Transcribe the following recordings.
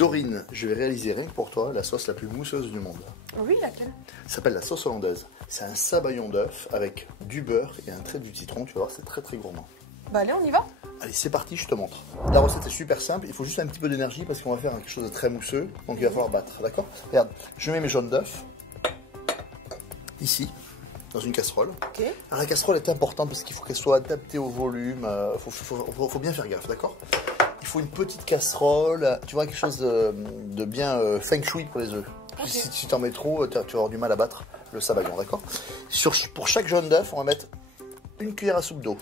Dorine, je vais réaliser rien que pour toi la sauce la plus mousseuse du monde. Oui, laquelle? Ça s'appelle la sauce hollandaise. C'est un sabayon d'œuf avec du beurre et un trait de citron. Tu vas voir, c'est très très gourmand. Bah allez, on y va. Allez, c'est parti, je te montre. La recette est super simple. Il faut juste un petit peu d'énergie parce qu'on va faire quelque chose de très mousseux. Donc il va falloir battre, d'accord? Regarde, je mets mes jaunes d'œufs ici, dans une casserole. Ok. Alors, la casserole est importante parce qu'il faut qu'elle soit adaptée au volume. Faut bien faire gaffe, d'accord? Il faut une petite casserole, tu vois, quelque chose de bien feng shui pour les œufs. Okay. Si tu en mets trop, tu vas avoir du mal à battre le sabayon, d'accord? Pour chaque jaune d'œuf, on va mettre une cuillère à soupe d'eau.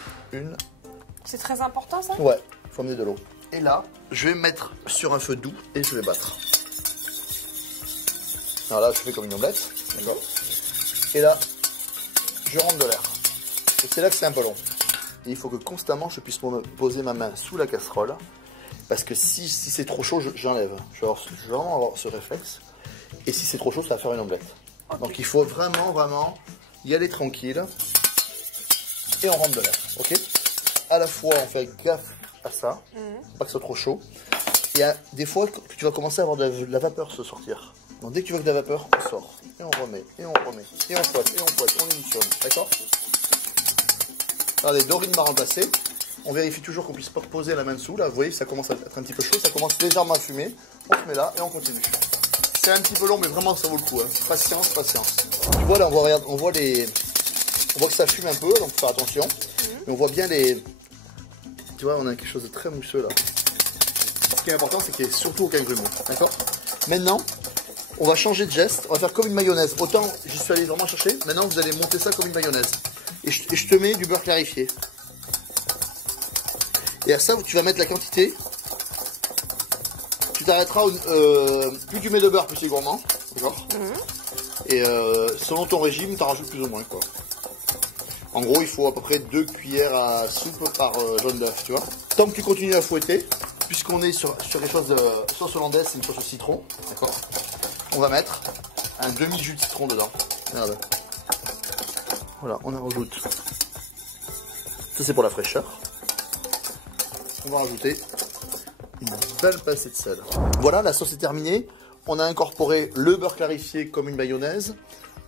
C'est très important, ça? Ouais, il faut amener de l'eau. Et là, je vais me mettre sur un feu doux et je vais battre. Alors là, je fais comme une omelette, d'accord? Et là, je rentre de l'air. Et c'est là que c'est un peu long. Et il faut que constamment, je puisse poser ma main sous la casserole. Parce que si c'est trop chaud, j'enlève. Je vais vraiment avoir ce réflexe. Et si c'est trop chaud, ça va faire une omelette. Okay. Donc il faut vraiment y aller tranquille. Et on rentre de l'air, ok? À la fois, on fait gaffe à ça, pas que ce soit trop chaud. Et des fois, tu vas commencer à avoir de la vapeur se sortir. Donc dès que tu vois que de la vapeur, on sort. Et on remet, et on remet. Et on fouette, on émulsionne, d'accord? Regardez, Dorine m'a remplacé. On vérifie toujours qu'on puisse pas poser la main dessous. Là, vous voyez, ça commence à être un petit peu chaud, ça commence légèrement à fumer. On se met là et on continue. C'est un petit peu long, mais vraiment, ça vaut le coup. Hein. Patience, patience. Tu vois, là, on voit que ça fume un peu, donc faut faire attention. Mais on voit bien les... Tu vois, on a quelque chose de très mousseux, là. Ce qui est important, c'est qu'il n'y ait surtout aucun grumeau. D'accord? Maintenant, on va changer de geste. On va faire comme une mayonnaise. Autant, j'y suis allé vraiment chercher. Maintenant, vous allez monter ça comme une mayonnaise. Et je te mets du beurre clarifié. Et à ça, tu vas mettre la quantité. Tu t'arrêteras, plus tu mets de beurre, plus c'est gourmand. D'accord? Et selon ton régime, tu en rajoutes plus ou moins, quoi. En gros, il faut à peu près 2 cuillères à soupe par jaune d'œuf, tu vois. Tant que tu continues à fouetter, puisqu'on est sur quelque chose de sauce hollandaise, c'est une sauce au citron, d'accord? On va mettre un demi-jus de citron dedans. Regarde. Voilà, on en rajoute. Ça, c'est pour la fraîcheur. On va rajouter une belle pincée de sel. Voilà, la sauce est terminée. On a incorporé le beurre clarifié comme une mayonnaise.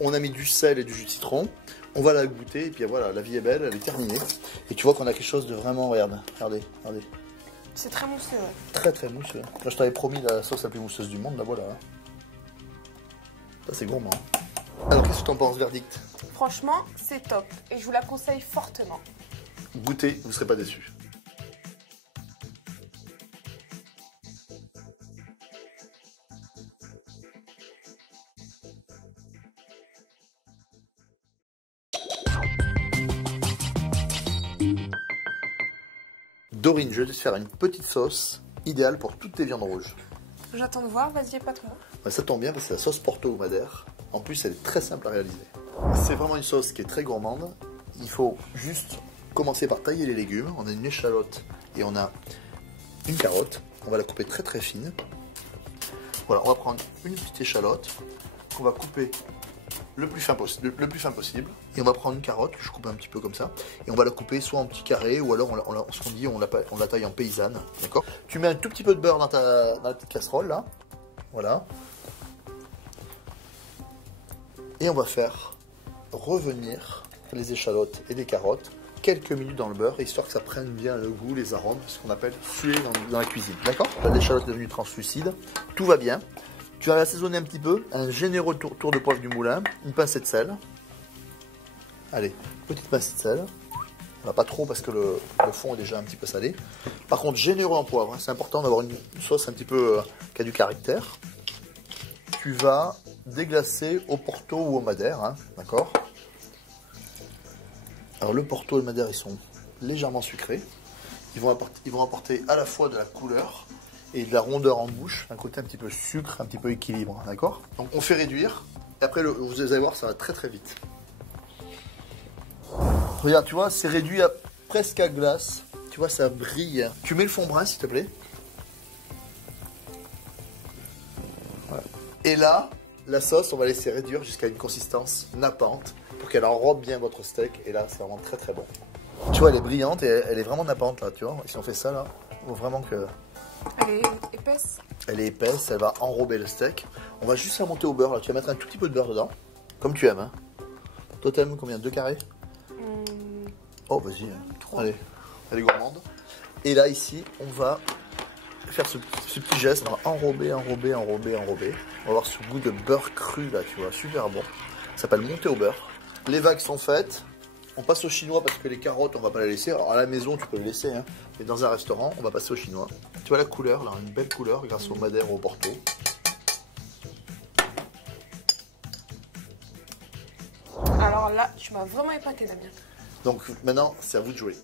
On a mis du sel et du jus de citron. On va la goûter et puis voilà, la vie est belle, elle est terminée. Et tu vois qu'on a quelque chose de vraiment, regardez. C'est très mousseux, ouais. Très très mousseux. Là, je t'avais promis la sauce la plus mousseuse du monde, là voilà. Ça c'est gourmand. Alors qu'est-ce que tu en penses, verdict? Franchement, c'est top. Et je vous la conseille fortement. Goûtez, vous ne serez pas déçus. Dorine, je vais te faire une petite sauce idéale pour toutes tes viandes rouges. J'attends de voir, vas-y, pas trop. Bah, ça tombe bien parce que c'est la sauce Porto au Madère. En plus, elle est très simple à réaliser. C'est vraiment une sauce qui est très gourmande. Il faut juste commencer par tailler les légumes. On a une échalote et on a une carotte. On va la couper très très fine. Voilà, on va prendre une petite échalote qu'on va couper le plus fin possible. Et on va prendre une carotte que je coupe un petit peu comme ça. Et on va la couper soit en petits carrés ou alors on la taille en paysanne. D'accord? Tu mets un tout petit peu de beurre dans la petite casserole là. Voilà. Et on va faire revenir les échalotes et les carottes quelques minutes dans le beurre, histoire que ça prenne bien le goût, les arômes, ce qu'on appelle suer dans la cuisine. D'accord? L'échalote est devenue translucide. Tout va bien. Tu vas assaisonner un petit peu, un généreux tour de poivre du moulin, une pincée de sel. Allez, petite pincée de sel. Voilà, pas trop parce que le fond est déjà un petit peu salé. Par contre, généreux en poivre. Hein. C'est important d'avoir une sauce un petit peu qui a du caractère. Tu vas déglacer au Porto ou au Madère, hein, d'accord? Alors le Porto et le Madère, ils sont légèrement sucrés. Ils vont apporter à la fois de la couleur et de la rondeur en bouche, un côté un petit peu sucre, un petit peu équilibre, d'accord? Donc on fait réduire, et après vous allez voir, ça va très très vite. Regarde, tu vois, c'est réduit presque à glace. Tu vois, ça brille. Tu mets le fond brun, s'il te plaît. Voilà. Et là, la sauce, on va laisser réduire jusqu'à une consistance nappante pour qu'elle enrobe bien votre steak. Et là, c'est vraiment très très bon. Tu vois, elle est brillante et elle est vraiment nappante là, tu vois. Si on fait ça là, il faut vraiment que Elle est épaisse. Elle est épaisse, elle va enrober le steak. On va juste la monter au beurre là. Tu vas mettre un tout petit peu de beurre dedans. Comme tu aimes. Hein. Toi t'aimes combien? 2 carrés? Oh vas-y. Allez, elle est gourmande. Et là ici, on va faire ce petit geste. On va enrober. On va avoir ce goût de beurre cru là, tu vois. Super bon. Ça s'appelle monter au beurre. Les vagues sont faites. On passe au chinois parce que les carottes, on va pas les laisser. Alors à la maison, tu peux les laisser. Hein. Mais dans un restaurant, on va passer au chinois. Tu vois la couleur là, une belle couleur grâce au madère, au porto. Alors là, tu m'as vraiment épaté, Damien. Donc maintenant, c'est à vous de jouer.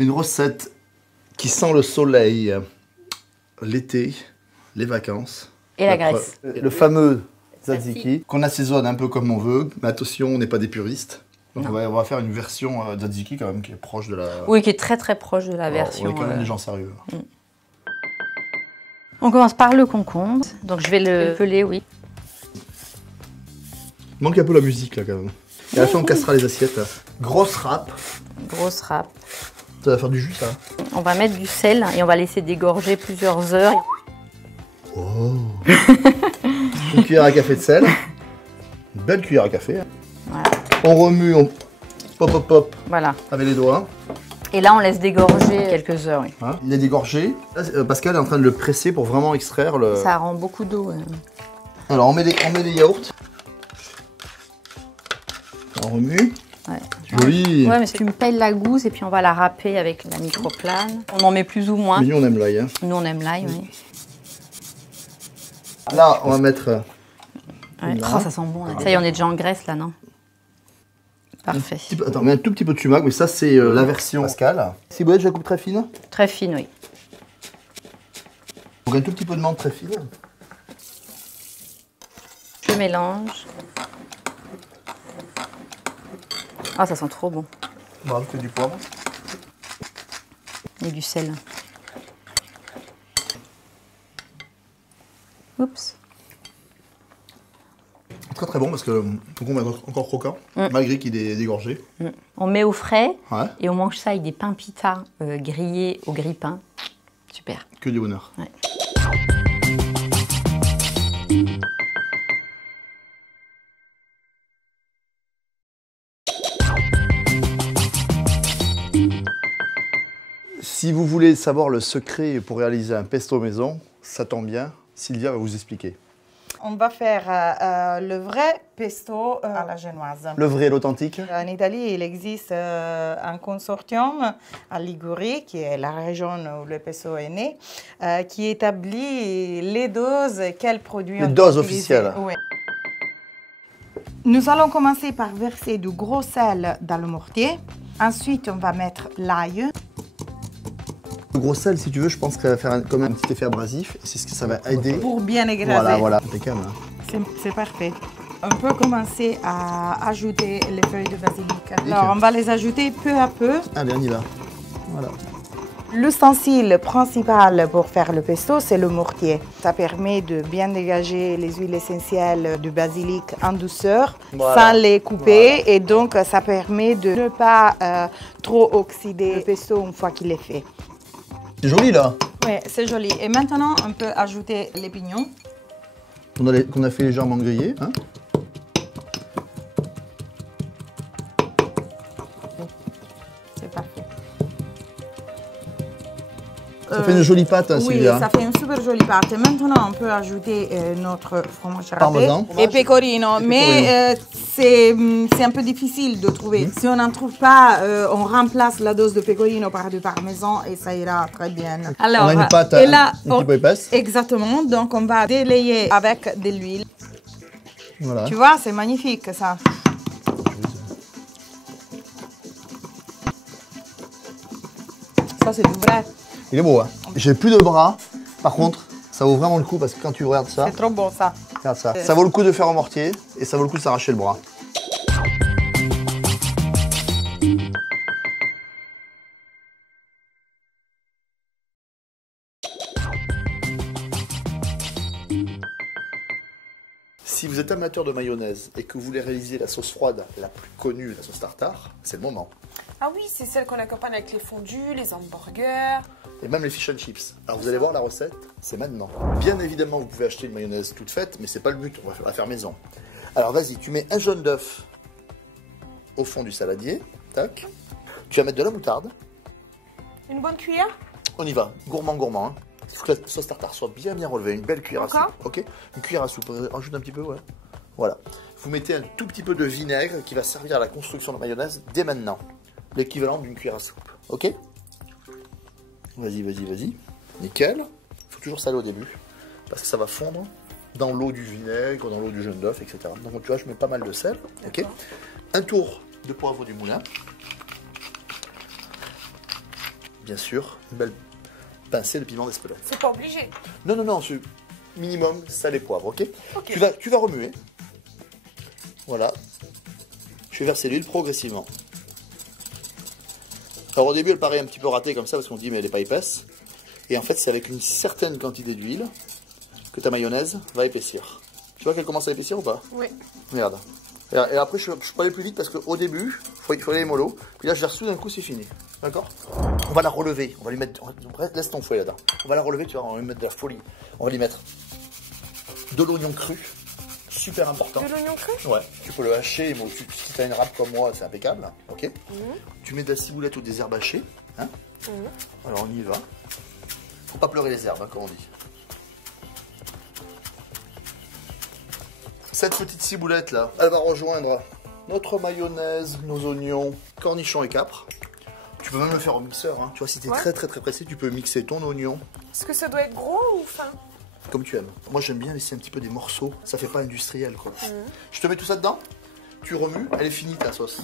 Une recette qui sent le soleil, l'été, les vacances. Et la graisse. Le fameux tzatziki, qu'on assaisonne un peu comme on veut. Mais attention, on n'est pas des puristes. Donc on va faire une version tzatziki quand même qui est proche de la... Oui, qui est très très proche de la version. On est quand même des gens sérieux. On commence par le concombre. Donc je vais le peler, oui. Il manque un peu la musique là quand même. Et à la fin on cassera les assiettes. Là. Grosse râpe. Grosse râpe. Ça va faire du jus ça. On va mettre du sel et on va laisser dégorger plusieurs heures. Oh. Une cuillère à café de sel. Une belle cuillère à café. Voilà. On remue, on pop. Voilà. Avec les doigts. Et là on laisse dégorger quelques heures. Oui. Hein, il est dégorgé. Là, Pascal est en train de le presser pour vraiment extraire le... Ça rend beaucoup d'eau. Alors on met les yaourts. On remue. Ouais. Joli. Ouais, mais tu me pelles la gousse et puis on va la râper avec la microplane. On en met plus ou moins. Mais nous on aime l'ail. Hein. Nous on aime l'ail, oui. Là on va mettre... Ouais. Oh, ça sent bon. Là. Ça y est, on est déjà en graisse là, non? Parfait. Attends, mais un tout petit peu de sumac, mais ça c'est la version Pascal. Ciboulette, je la coupe très fine. Très fine, oui. Donc un tout petit peu de menthe très fine. Je mélange. Ah, ça sent trop bon. On va rajouter du poivre. Et du sel. Oups. Très très bon parce que le concombre est encore croquant, malgré qu'il est dégorgé. On met au frais Ouais. et on mange ça avec des pains pita grillés au grille-pain. Super. Que du bonheur. Ouais. Si vous voulez savoir le secret pour réaliser un pesto maison, ça tombe bien, Sylvia va vous expliquer. On va faire le vrai pesto à la génoise. Le vrai, l'authentique. En Italie, il existe un consortium à Ligurie, qui est la région où le pesto est né, qui établit les doses, quels produits Les doses officielles. Oui. Nous allons commencer par verser du gros sel dans le mortier. Ensuite, on va mettre l'ail. Le gros sel, si tu veux, je pense qu'elle va faire comme un petit effet abrasif. C'est ce que ça va aider. Pour bien égraser. Voilà. Impeccable. Hein. C'est parfait. On peut commencer à ajouter les feuilles de basilic. Alors, on va les ajouter peu à peu. Allez, on y va. Voilà. L'ustensile principal pour faire le pesto, c'est le mortier. Ça permet de bien dégager les huiles essentielles du basilic en douceur, sans les couper. Et donc, ça permet de ne pas trop oxyder le pesto une fois qu'il est fait. C'est joli là. Oui, c'est joli. Et maintenant, on peut ajouter les pignons. Qu'on a fait légèrement griller. Hein. C'est parfait. Ça fait une jolie pâte, hein, oui, Sylvia. ça fait une super jolie pâte. Maintenant, on peut ajouter notre fromage râpé Parmesan. et pecorino. Mais c'est un peu difficile de trouver. Si on n'en trouve pas, on remplace la dose de pecorino par du parmesan et ça ira très bien. Alors, on a une pâte et là, un petit peu épaisse. Exactement. Donc, on va délayer avec de l'huile. Voilà. Tu vois, c'est magnifique ça. Ça, c'est du vrai. Il est beau, hein. J'ai plus de bras. Par contre, ça vaut vraiment le coup parce que quand tu regardes ça, C'est trop bon ça. regarde ça. Ça vaut le coup de faire en mortier et ça vaut le coup de s'arracher le bras. Si vous êtes amateur de mayonnaise et que vous voulez réaliser la sauce froide la plus connue, la sauce tartare, c'est le moment. Ah oui, c'est celle qu'on accompagne avec les fondus, les hamburgers. Et même les fish and chips. Alors vous allez voir la recette, c'est maintenant. Bien évidemment, vous pouvez acheter une mayonnaise toute faite, mais c'est pas le but, on va la faire maison. Alors vas-y, tu mets un jaune d'œuf au fond du saladier, tac. Tu vas mettre de la moutarde. Une bonne cuillère? On y va, gourmand, gourmand. Hein. Il faut que la sauce tartare soit bien relevée, une belle cuillère à soupe. Ok, une cuillère à soupe, rajoute un petit peu, ouais. Voilà. Vous mettez un tout petit peu de vinaigre qui va servir à la construction de la mayonnaise dès maintenant. L'équivalent d'une cuillère à soupe. Ok? Vas-y, vas-y, vas-y. Nickel. Il faut toujours saler au début. Parce que ça va fondre dans l'eau du vinaigre, dans l'eau du jaune d'œuf, etc. Donc tu vois, je mets pas mal de sel. Ok? Un tour de poivre du moulin. Bien sûr, une belle pincée de piment d'Espelette. C'est pas obligé. Non, non, non, c'est minimum sel et poivre, ok? Ok. Tu vas remuer. Voilà. Je vais verser l'huile progressivement. Alors au début, elle paraît un petit peu ratée comme ça parce qu'on dit mais elle n'est pas épaisse. Et en fait, c'est avec une certaine quantité d'huile que ta mayonnaise va épaissir. Tu vois qu'elle commence à épaissir ou pas? Oui. Regarde. Et après, je peux aller plus vite parce qu'au début, il faut aller mollo. Puis là, je verse tout d'un coup, c'est fini. D'accord? On va la relever. On va lui mettre. Laisse ton fouet là-dedans. On va la relever, tu vois, on va lui mettre de la folie. On va lui mettre de l'oignon cru. Super important. De l'oignon cru? Ouais. Tu peux le hacher. Bon, si tu as une râpe comme moi, c'est impeccable. Ok. Tu mets de la ciboulette ou des herbes hachées. Hein. Alors, on y va. Faut pas pleurer les herbes, hein, comme on dit. Cette petite ciboulette là, elle va rejoindre notre mayonnaise, nos oignons, cornichons et capres. Tu peux même le faire au mixeur, hein. Tu vois, si tu es très pressé, tu peux mixer ton oignon. Est-ce que ça doit être gros ou fin? Comme tu aimes. Moi j'aime bien laisser un petit peu des morceaux, ça fait pas industriel quoi. Je te mets tout ça dedans, tu remues, elle est finie ta sauce.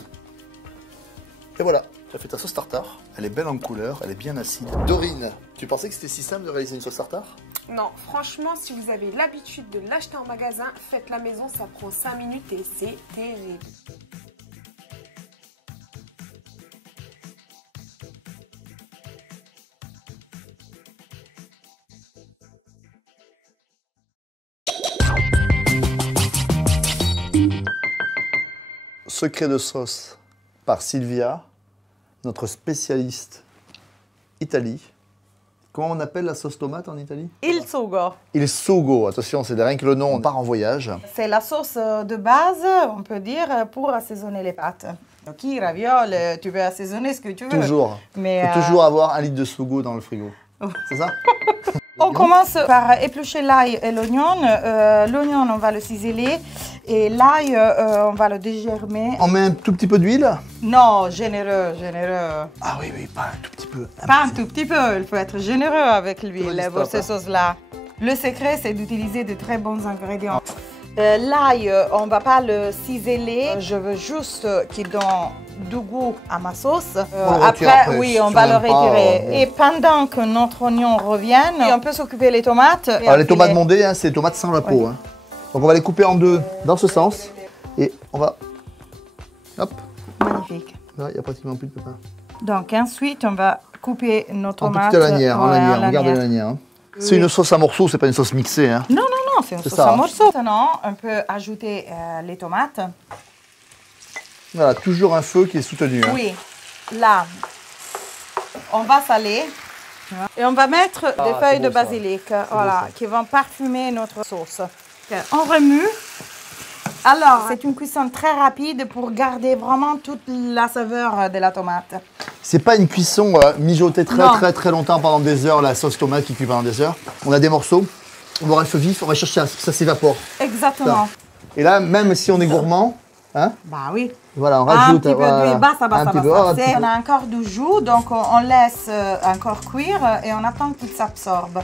Et voilà, tu as fait ta sauce tartare, elle est belle en couleur, elle est bien acide. Dorine, tu pensais que c'était si simple de réaliser une sauce tartare? Non, franchement, si vous avez l'habitude de l'acheter en magasin, faites la maison, ça prend 5 minutes et c'est terrible. Secret de sauce par Sylvia, notre spécialiste Italie. Comment on appelle la sauce tomate en Italie? Il sugo. Il sugo, attention, c'est rien que le nom, on part en voyage. C'est la sauce de base, on peut dire, pour assaisonner les pâtes. Gnocchi, ravioles, tu peux assaisonner ce que tu veux. Toujours. Mais faut toujours avoir un litre de sugo dans le frigo. C'est ça? On commence par éplucher l'ail et l'oignon. L'oignon, on va le ciseler. Et l'ail, on va le dégermer. On met un tout petit peu d'huile? Non, généreux, généreux. Ah oui, oui, pas un tout petit peu. Pas un tout petit peu, il faut être généreux avec l'huile pour ces pas. sauces-là. Le secret, c'est d'utiliser de très bons ingrédients. L'ail, on ne va pas le ciseler. Je veux juste qu'il donne du goût à ma sauce. Après, oui, on va le retirer. Et pendant que notre oignon revienne, on peut s'occuper des tomates. Alors, les tomates mondées, hein, c'est les tomates sans la peau. Hein. Donc on va les couper en deux dans ce sens. Et on va... Hop. Magnifique. Là, il n'y a pratiquement plus de pépins. Donc ensuite, on va couper nos tomates. En petite lanière, en lanière. lanière. Regarde la lanière. Hein. Oui. C'est une sauce à morceaux, c'est pas une sauce mixée. Hein. Non, non, non, c'est une sauce à morceaux. Maintenant, on peut ajouter les tomates. Voilà, toujours un feu qui est soutenu. Hein. Oui, là, on va saler. Et on va mettre des feuilles de basilic, voilà, qui vont parfumer notre sauce. On remue. Alors, c'est une cuisson très rapide pour garder vraiment toute la saveur de la tomate. C'est pas une cuisson mijotée très longtemps pendant des heures, la sauce tomate qui cuit pendant des heures. On a des morceaux, on va rester vif, on va chercher à ce que ça s'évapore. Exactement. Ça. Et là, même si on est gourmand, hein, bah oui. Voilà, on rajoute un petit peu d'huile, basta. On a encore du jus, donc on laisse encore cuire et on attend qu'il s'absorbe.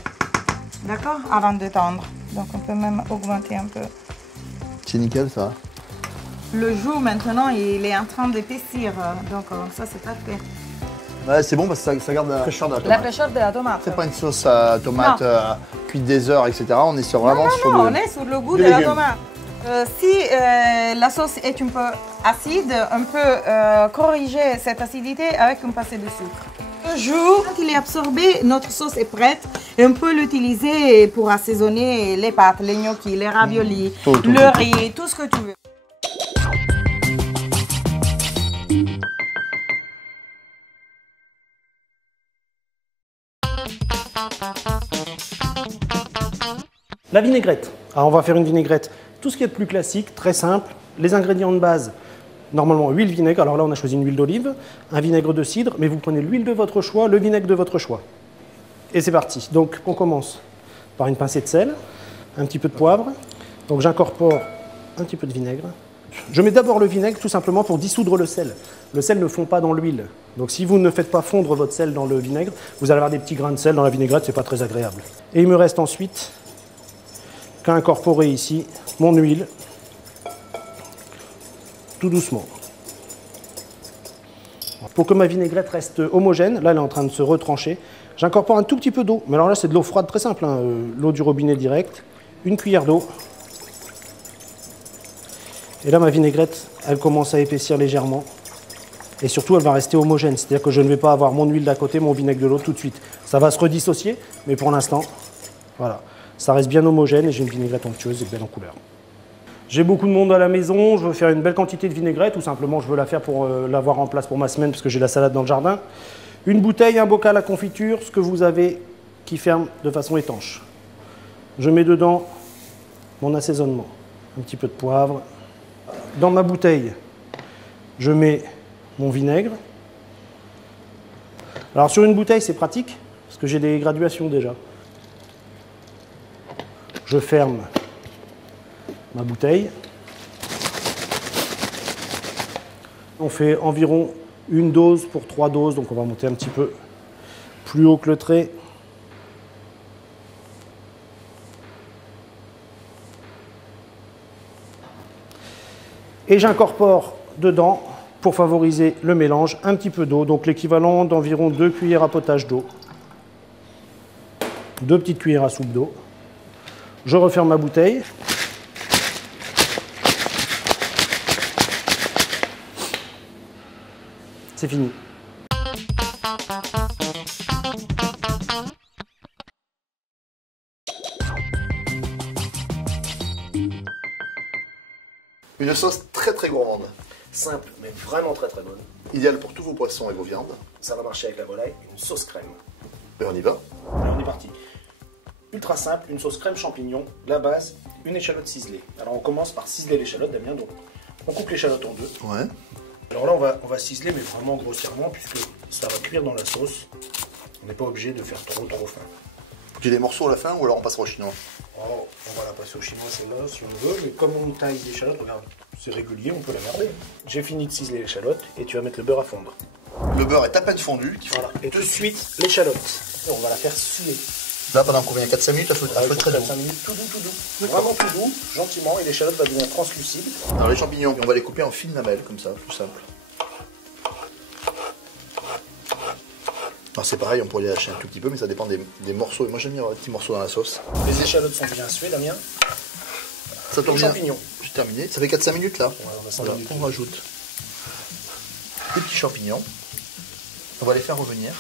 D'accord? Avant de tendre. Donc on peut même augmenter un peu. C'est nickel ça. Le jus maintenant il est en train d'épaissir, donc ça c'est parfait. Ouais, c'est bon parce que ça garde la fraîcheur de la tomate. La fraîcheur de la tomate. C'est pas une sauce à tomate cuite des heures, etc. On est sur vraiment on est sur le goût de la tomate. Si la sauce est un peu acide, on peut corriger cette acidité avec un passé de sucre. Le jus, quand il est absorbé, notre sauce est prête Et on peut l'utiliser pour assaisonner les pâtes, les gnocchis, les raviolis, Tout. le riz, tout ce que tu veux. La vinaigrette. Alors on va faire une vinaigrette, tout ce qui est de plus classique, très simple. Les ingrédients de base, normalement huile, vinaigre. Alors là on a choisi une huile d'olive, un vinaigre de cidre, mais vous prenez l'huile de votre choix, le vinaigre de votre choix. Et c'est parti. Donc on commence par une pincée de sel, un petit peu de poivre. Donc j'incorpore un petit peu de vinaigre. Je mets d'abord le vinaigre tout simplement pour dissoudre le sel. Le sel ne fond pas dans l'huile. Donc si vous ne faites pas fondre votre sel dans le vinaigre, vous allez avoir des petits grains de sel dans la vinaigrette, c'est pas très agréable. Et il me reste ensuite qu'à incorporer ici mon huile, tout doucement. Pour que ma vinaigrette reste homogène, là elle est en train de se retrancher, j'incorpore un tout petit peu d'eau. Mais alors là c'est de l'eau froide très simple, hein, l'eau du robinet direct, une cuillère d'eau. Et là ma vinaigrette, elle commence à épaissir légèrement. Et surtout elle va rester homogène, c'est-à-dire que je ne vais pas avoir mon huile d'un côté, mon vinaigre de l'autre tout de suite. Ça va se redissocier, mais pour l'instant, voilà. Ça reste bien homogène et j'ai une vinaigrette onctueuse et belle en couleur. J'ai beaucoup de monde à la maison, je veux faire une belle quantité de vinaigrette ou simplement je veux la faire pour l'avoir en place pour ma semaine parce que j'ai la salade dans le jardin. Une bouteille, un bocal à confiture, ce que vous avez qui ferme de façon étanche. Je mets dedans mon assaisonnement, un petit peu de poivre. Dans ma bouteille, je mets mon vinaigre. Alors sur une bouteille c'est pratique parce que j'ai des graduations déjà. Je ferme ma bouteille. On fait environ une dose pour 3 doses, donc on va monter un petit peu plus haut que le trait. Et j'incorpore dedans, pour favoriser le mélange, un petit peu d'eau, donc l'équivalent d'environ 2 cuillères à potage d'eau. 2 petites cuillères à soupe d'eau. Je referme ma bouteille. C'est fini. Une sauce très très gourmande. Simple, mais vraiment très très bonne. Idéale pour tous vos poissons et vos viandes. Ça va marcher avec la volaille, une sauce crème. Et on y va. Allez, on est parti. Ultra simple, une sauce crème champignon, la base, une échalote ciselée. Alors on commence par ciseler l'échalote, Damien, donc on coupe l'échalote en deux. Ouais. Alors là on va ciseler mais vraiment grossièrement puisque ça va cuire dans la sauce. On n'est pas obligé de faire trop fin. Faut qu'il y ait des morceaux à la fin ou alors on passera au chinois? Oh, on va la passer au chinois celle-là si on veut, mais comme on taille l'échalote, regarde, c'est régulier, on peut la garder. J'ai fini de ciseler l'échalote et tu vas mettre le beurre à fondre. Le beurre est à peine fondu. Voilà. Et tout de suite l'échalote. On va la faire suer. Là, pendant combien? 4-5 minutes, à feu très doux. 5 minutes, tout doux. Vraiment tout doux, gentiment, et l'échalote va devenir translucide. Alors les champignons, on va les couper en fines lamelles, comme ça, tout simple. Alors c'est pareil, on pourrait les hacher un tout petit peu, mais ça dépend des morceaux. Moi j'aime bien avoir des petits morceaux dans la sauce. Les échalotes sont bien suées, Damien. Ça tombe Les bien. champignons. J'ai terminé. Ça fait 4-5 minutes là. Ouais, on a 5 Voilà, minutes. on rajoute des petits champignons. On va les faire revenir.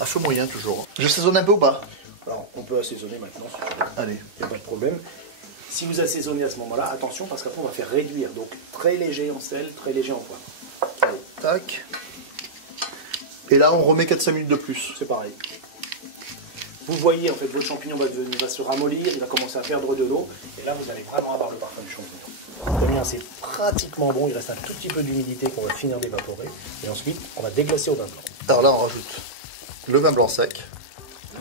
À feu moyen toujours. Je saisonne un peu ou pas? Alors, on peut assaisonner maintenant, si vous voulez. Allez. Il n'y a pas de problème. Si vous assaisonnez à ce moment-là, attention, parce qu'après on va faire réduire. Donc très léger en sel, très léger en poivre. Allez, tac. Et là on remet 4-5 minutes de plus. C'est pareil. Vous voyez, en fait, votre champignon va se ramollir, il va commencer à perdre de l'eau. Et là, vous allez vraiment avoir le parfum du champignon. Damien, c'est pratiquement bon. Il reste un tout petit peu d'humidité qu'on va finir d'évaporer. Et ensuite, on va déglacer au vin blanc. Alors là on rajoute le vin blanc sec.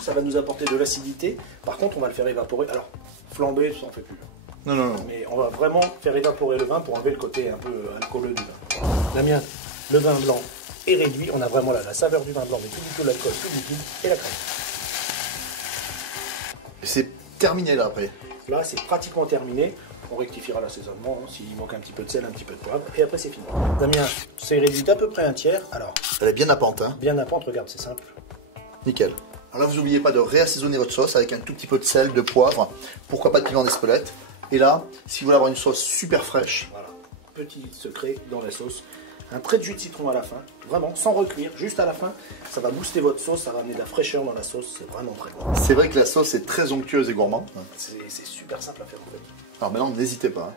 Ça va nous apporter de l'acidité. Par contre, on va le faire évaporer. Alors, flamber, ça on fait plus. Non. Mais on va vraiment faire évaporer le vin pour enlever le côté un peu alcooleux du vin. Damien, le vin blanc est réduit. On a vraiment là la saveur du vin blanc, mais tout du tout l'alcool, tout du tout, et la crème. C'est terminé là après. Là, c'est pratiquement terminé. On rectifiera l'assaisonnement s'il manque un petit peu de sel, un petit peu de poivre. Et après, c'est fini. Damien, c'est réduit d'à peu près un tiers. Alors, Elle est bien à pente, hein. bien à pente, regarde, c'est simple. Nickel. Alors là, vous n'oubliez pas de réassaisonner votre sauce avec un tout petit peu de sel, de poivre, pourquoi pas de piment d'Espelette. Et là, si vous voulez avoir une sauce super fraîche, Voilà, petit secret dans la sauce. un trait de jus de citron à la fin, vraiment, sans recuire, juste à la fin. Ça va booster votre sauce, ça va amener de la fraîcheur dans la sauce, c'est vraiment très bon. C'est vrai que la sauce est très onctueuse et gourmande. C'est super simple à faire en fait. Alors maintenant, n'hésitez pas.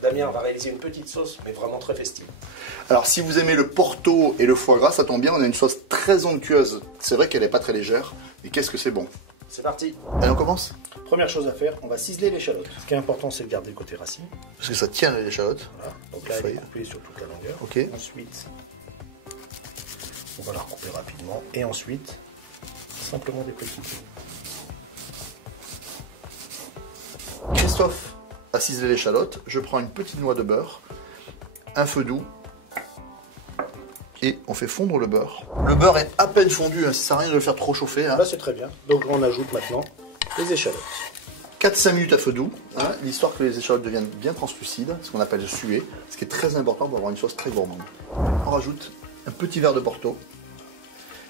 Damien, on va réaliser une petite sauce, mais vraiment très festive. Alors si vous aimez le porto et le foie gras, ça tombe bien, on a une sauce très onctueuse. C'est vrai qu'elle n'est pas très légère, mais qu'est-ce que c'est bon. C'est parti. Allez, on commence? Première chose à faire, on va ciseler l'échalote. Ce qui est important, c'est de garder le côté racine. Parce que ça tient l'échalote. Voilà. Donc là, elle est coupée sur toute la longueur. Ok. Ensuite, on va la recouper rapidement. Et ensuite, simplement des petits cubes. Christophe a ciselé l'échalote. Je prends une petite noix de beurre, un feu doux, et on fait fondre le beurre. Le beurre est à peine fondu, hein, ça sert à rien de le faire trop chauffer. Hein. Là, c'est très bien. Donc on ajoute maintenant les échalotes. 4-5 minutes à feu doux, hein, l'histoire que les échalotes deviennent bien translucides, ce qu'on appelle suer, ce qui est très important pour avoir une sauce très gourmande. On rajoute un petit verre de Porto.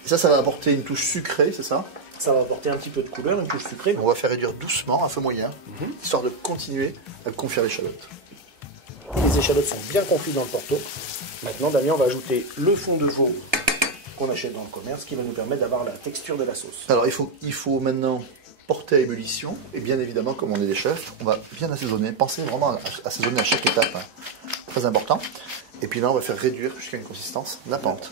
Et ça va apporter une touche sucrée, c'est ça? Ça va apporter un petit peu de couleur, une touche sucrée. On va faire réduire doucement, à feu moyen, histoire de continuer à confire l'échalote. Les échalotes sont bien confites dans le Porto. Maintenant, Damien, on va ajouter le fond de veau qu'on achète dans le commerce, qui va nous permettre d'avoir la texture de la sauce. Alors il faut maintenant porter à ébullition, et bien évidemment, comme on est des chefs, on va bien assaisonner. Pensez vraiment à assaisonner à chaque étape, hein. Très important. Et puis là, on va faire réduire jusqu'à une consistance nappante.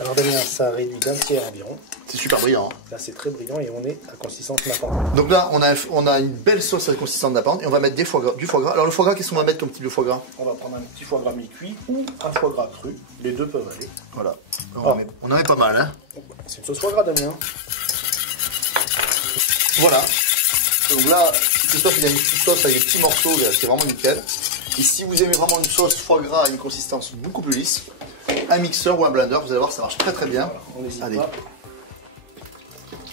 Alors Damien, ça réduit d'un tiers environ. C'est super brillant. Hein. Là, c'est très brillant et on est à consistance nappante. Donc là, on a une belle sauce à consistance nappante et on va mettre du foie gras. Alors le foie gras, qu'est-ce qu'on va mettre comme type de foie gras? On va prendre un petit foie gras mi-cuit ou un foie gras cru. Les deux peuvent aller. Voilà. On en met pas mal. Hein. C'est une sauce foie gras, Damien. Voilà. Donc là, Christophe, il a une petite sauce avec des petits morceaux, c'est vraiment nickel. Et si vous aimez vraiment une sauce foie gras à une consistance beaucoup plus lisse, un mixeur ou un blender, vous allez voir, ça marche très très bien. Voilà, on n'hésite Allez. pas.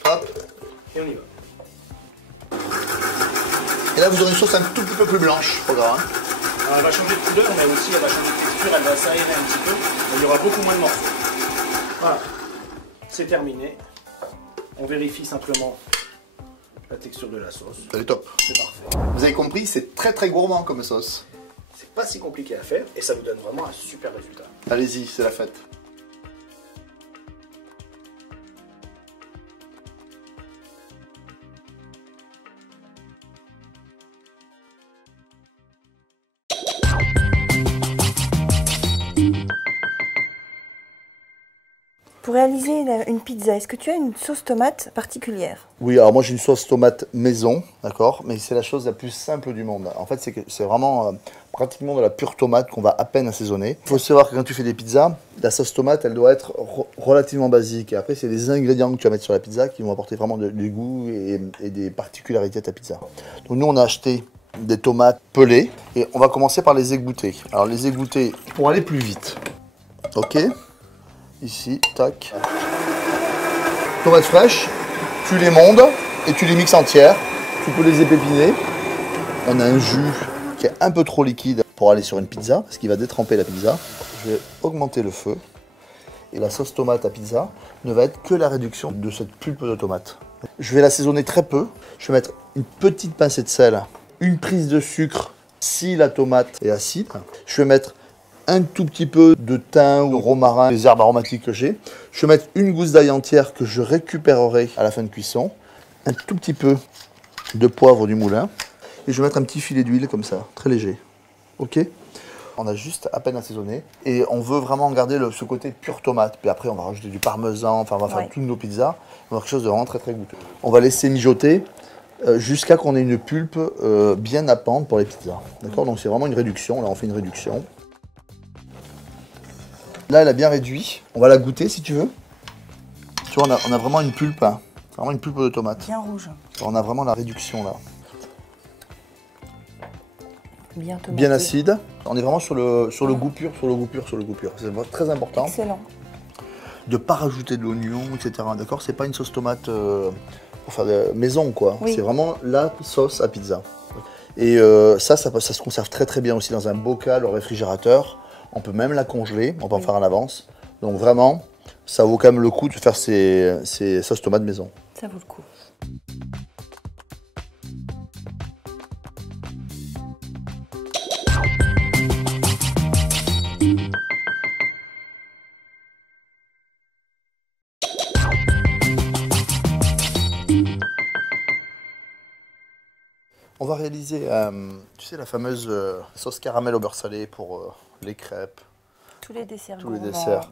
Hop. Et on y va. Et là, vous aurez une sauce un tout petit peu plus blanche, foie gras. Hein. Alors, elle va changer de couleur, mais aussi elle va changer de texture, elle va s'aérer un petit peu. Mais il y aura beaucoup moins de morceaux. Voilà. C'est terminé. On vérifie simplement la texture de la sauce. Elle est top. C'est parfait. Vous avez compris, c'est très très gourmand comme sauce. C'est pas si compliqué à faire et ça vous donne vraiment un super résultat. Allez-y, c'est la fête. Pour réaliser une pizza, est-ce que tu as une sauce tomate particulière? Oui, alors moi j'ai une sauce tomate maison, d'accord, mais c'est la chose la plus simple du monde. En fait, c'est vraiment pratiquement de la pure tomate qu'on va à peine assaisonner. Il faut savoir que quand tu fais des pizzas, la sauce tomate, elle doit être relativement basique. Et après, c'est les ingrédients que tu vas mettre sur la pizza qui vont apporter vraiment du goût et des particularités à ta pizza. Donc nous, on a acheté des tomates pelées et on va commencer par les égoutter. Alors les égoutter pour aller plus vite. Ok. Ici, tac. Tomates fraîches, tu les mondes et tu les mixes entières. Tu peux les épépiner. On a un jus qui est un peu trop liquide pour aller sur une pizza, parce qu'il va détremper la pizza. Je vais augmenter le feu. Et la sauce tomate à pizza ne va être que la réduction de cette pulpe de tomate. Je vais l'assaisonner très peu. Je vais mettre une petite pincée de sel, une prise de sucre si la tomate est acide. Je vais mettre un tout petit peu de thym ou de romarin, des herbes aromatiques que j'ai. Je vais mettre une gousse d'ail entière que je récupérerai à la fin de cuisson. Un tout petit peu de poivre du moulin. Et je vais mettre un petit filet d'huile comme ça, très léger. Ok? On a juste à peine assaisonné. Et on veut vraiment garder ce côté pure tomate. Puis après, on va rajouter du parmesan. Enfin, on va faire toutes nos pizzas. On va faire quelque chose de vraiment très très goûteux. On va laisser mijoter jusqu'à qu'on ait une pulpe bien nappante pour les pizzas. D'accord? Donc c'est vraiment une réduction. Là, on fait une réduction. Là, elle a bien réduit. On va la goûter si tu veux. Tu vois, on a vraiment une pulpe. Hein. Vraiment une pulpe de tomate. Bien rouge. On a vraiment la réduction là. Bien tomaté. Bien acide. On est vraiment sur le goût pur, C'est très important. Excellent. De ne pas rajouter de l'oignon, etc. D'accord? C'est pas une sauce tomate pour faire de maison, quoi. Oui. C'est vraiment la sauce à pizza. Et ça se conserve très très bien aussi dans un bocal au réfrigérateur. On peut même la congeler, on peut en faire en avance. Donc vraiment, ça vaut quand même le coup de faire ces sauces tomates maison. Ça vaut le coup. On va réaliser, tu sais, la fameuse sauce caramel au beurre salé pour les crêpes, Tous les desserts. tous les gourmands. desserts.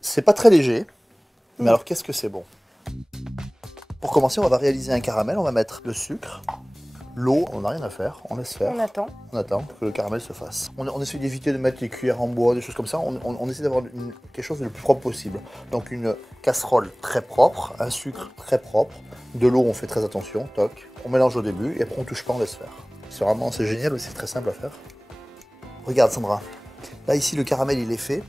C'est pas très léger, mais alors qu'est-ce que c'est bon. Pour commencer, on va réaliser un caramel, on va mettre le sucre, l'eau, on n'a rien à faire, on laisse faire. On attend. On attend que le caramel se fasse. On essaie d'éviter de mettre les cuillères en bois, des choses comme ça. On essaie d'avoir quelque chose de le plus propre possible. Donc une casserole très propre, un sucre très propre, de l'eau, on fait très attention, toc. On mélange au début et après on touche pas, on laisse faire. C'est génial aussi, c'est très simple à faire. Regarde Sandra, là ici le caramel il est fait,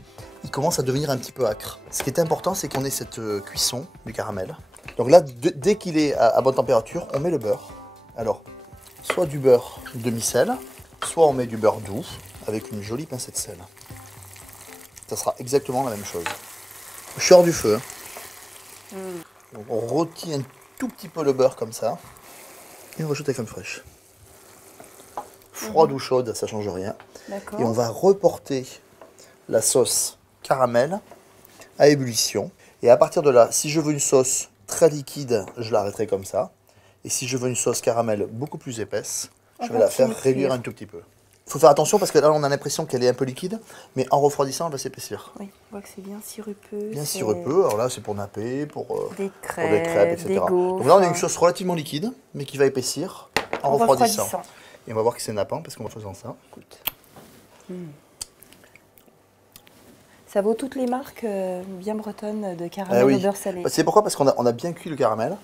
il commence à devenir un petit peu acre. Ce qui est important, c'est qu'on ait cette cuisson du caramel. Donc là, dès qu'il est à bonne température, on met le beurre. Alors, soit du beurre demi-sel, soit on met du beurre doux avec une jolie pincée de sel. Ça sera exactement la même chose. Je sors du feu. Donc on rôtit un tout petit peu le beurre comme ça. Et on rajoute la crème fraîche. Froide ou chaude, ça ne change rien. Et on va reporter la sauce caramel à ébullition. Et à partir de là, si je veux une sauce très liquide, je l'arrêterai comme ça. Et si je veux une sauce caramel beaucoup plus épaisse, je vais la faire réduire un tout petit peu. Il faut faire attention parce que là, on a l'impression qu'elle est un peu liquide, mais en refroidissant, elle va s'épaissir. Oui, on voit que c'est bien sirupeux. Bien sirupeux. Alors là, c'est pour napper, pour des pour des crêpes, etc. des gaufres. Donc là, on a une sauce relativement liquide, mais qui va épaissir en refroidissant. Et on va voir que c'est nappant parce qu'on va faisant ça. Écoute. Ça vaut toutes les marques bien bretonnes de caramel au beurre salé. C'est pourquoi? Parce qu'on a bien cuit le caramel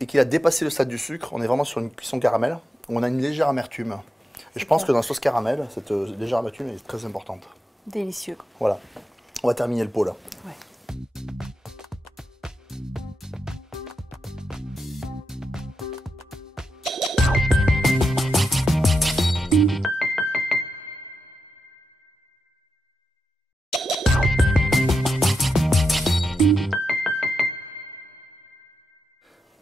et qu'il a dépassé le stade du sucre. On est vraiment sur une cuisson caramel. On a une légère amertume. Et je pense que dans la sauce caramel, cette légère amertume est très importante. Délicieux. Voilà. On va terminer le pot là. Ouais.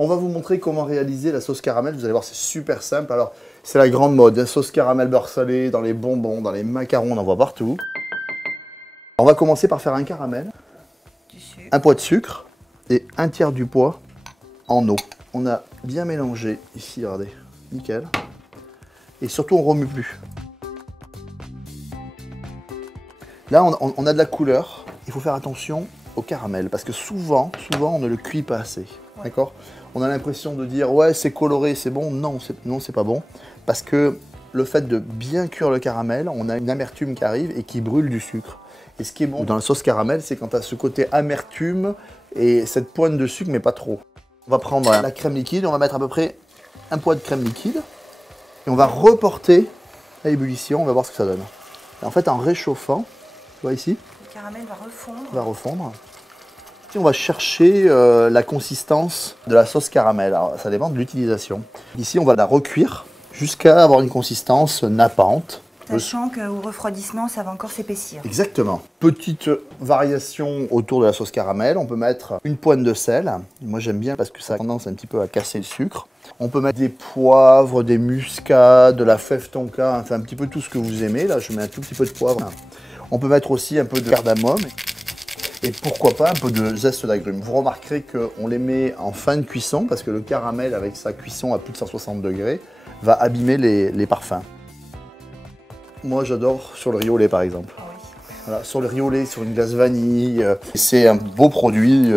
On va vous montrer comment réaliser la sauce caramel. Vous allez voir, c'est super simple. Alors, c'est la grande mode. La sauce caramel beurre salé, dans les bonbons, dans les macarons, on en voit partout. On va commencer par faire un caramel, un poids de sucre et un tiers du poids en eau. On a bien mélangé ici, regardez, nickel. Et surtout, on ne remue plus. Là, on a de la couleur. Il faut faire attention au caramel parce que souvent, on ne le cuit pas assez. D'accord? On a l'impression de dire ouais c'est coloré, c'est bon. Non, c'est pas bon. Parce que le fait de bien cuire le caramel, on a une amertume qui arrive et qui brûle du sucre. Et ce qui est bon dans la sauce caramel, c'est quand tu as ce côté amertume et cette pointe de sucre, mais pas trop. On va prendre la crème liquide, on va mettre à peu près un poids de crème liquide et on va reporter à ébullition, on va voir ce que ça donne. Et en fait, en réchauffant, tu vois ici, Le caramel va refondre. va refondre. Et on va chercher la consistance de la sauce caramel. Alors, ça dépend de l'utilisation. Ici, on va la recuire jusqu'à avoir une consistance nappante. Sachant qu'au refroidissement, ça va encore s'épaissir. Exactement. Petite variation autour de la sauce caramel. On peut mettre une pointe de sel. Moi, j'aime bien parce que ça a tendance un petit peu à casser le sucre. On peut mettre des poivres, des muscades, de la fève tonka, enfin un petit peu tout ce que vous aimez. Là, je mets un tout petit peu de poivre. On peut mettre aussi un peu de cardamome. Et pourquoi pas un peu de zeste d'agrumes. Vous remarquerez qu'on les met en fin de cuisson parce que le caramel, avec sa cuisson à plus de 160 degrés, va abîmer les parfums. Moi, j'adore sur le riz au lait, par exemple. Ah oui. Voilà, sur le riz au lait, sur une glace vanille. C'est un beau produit,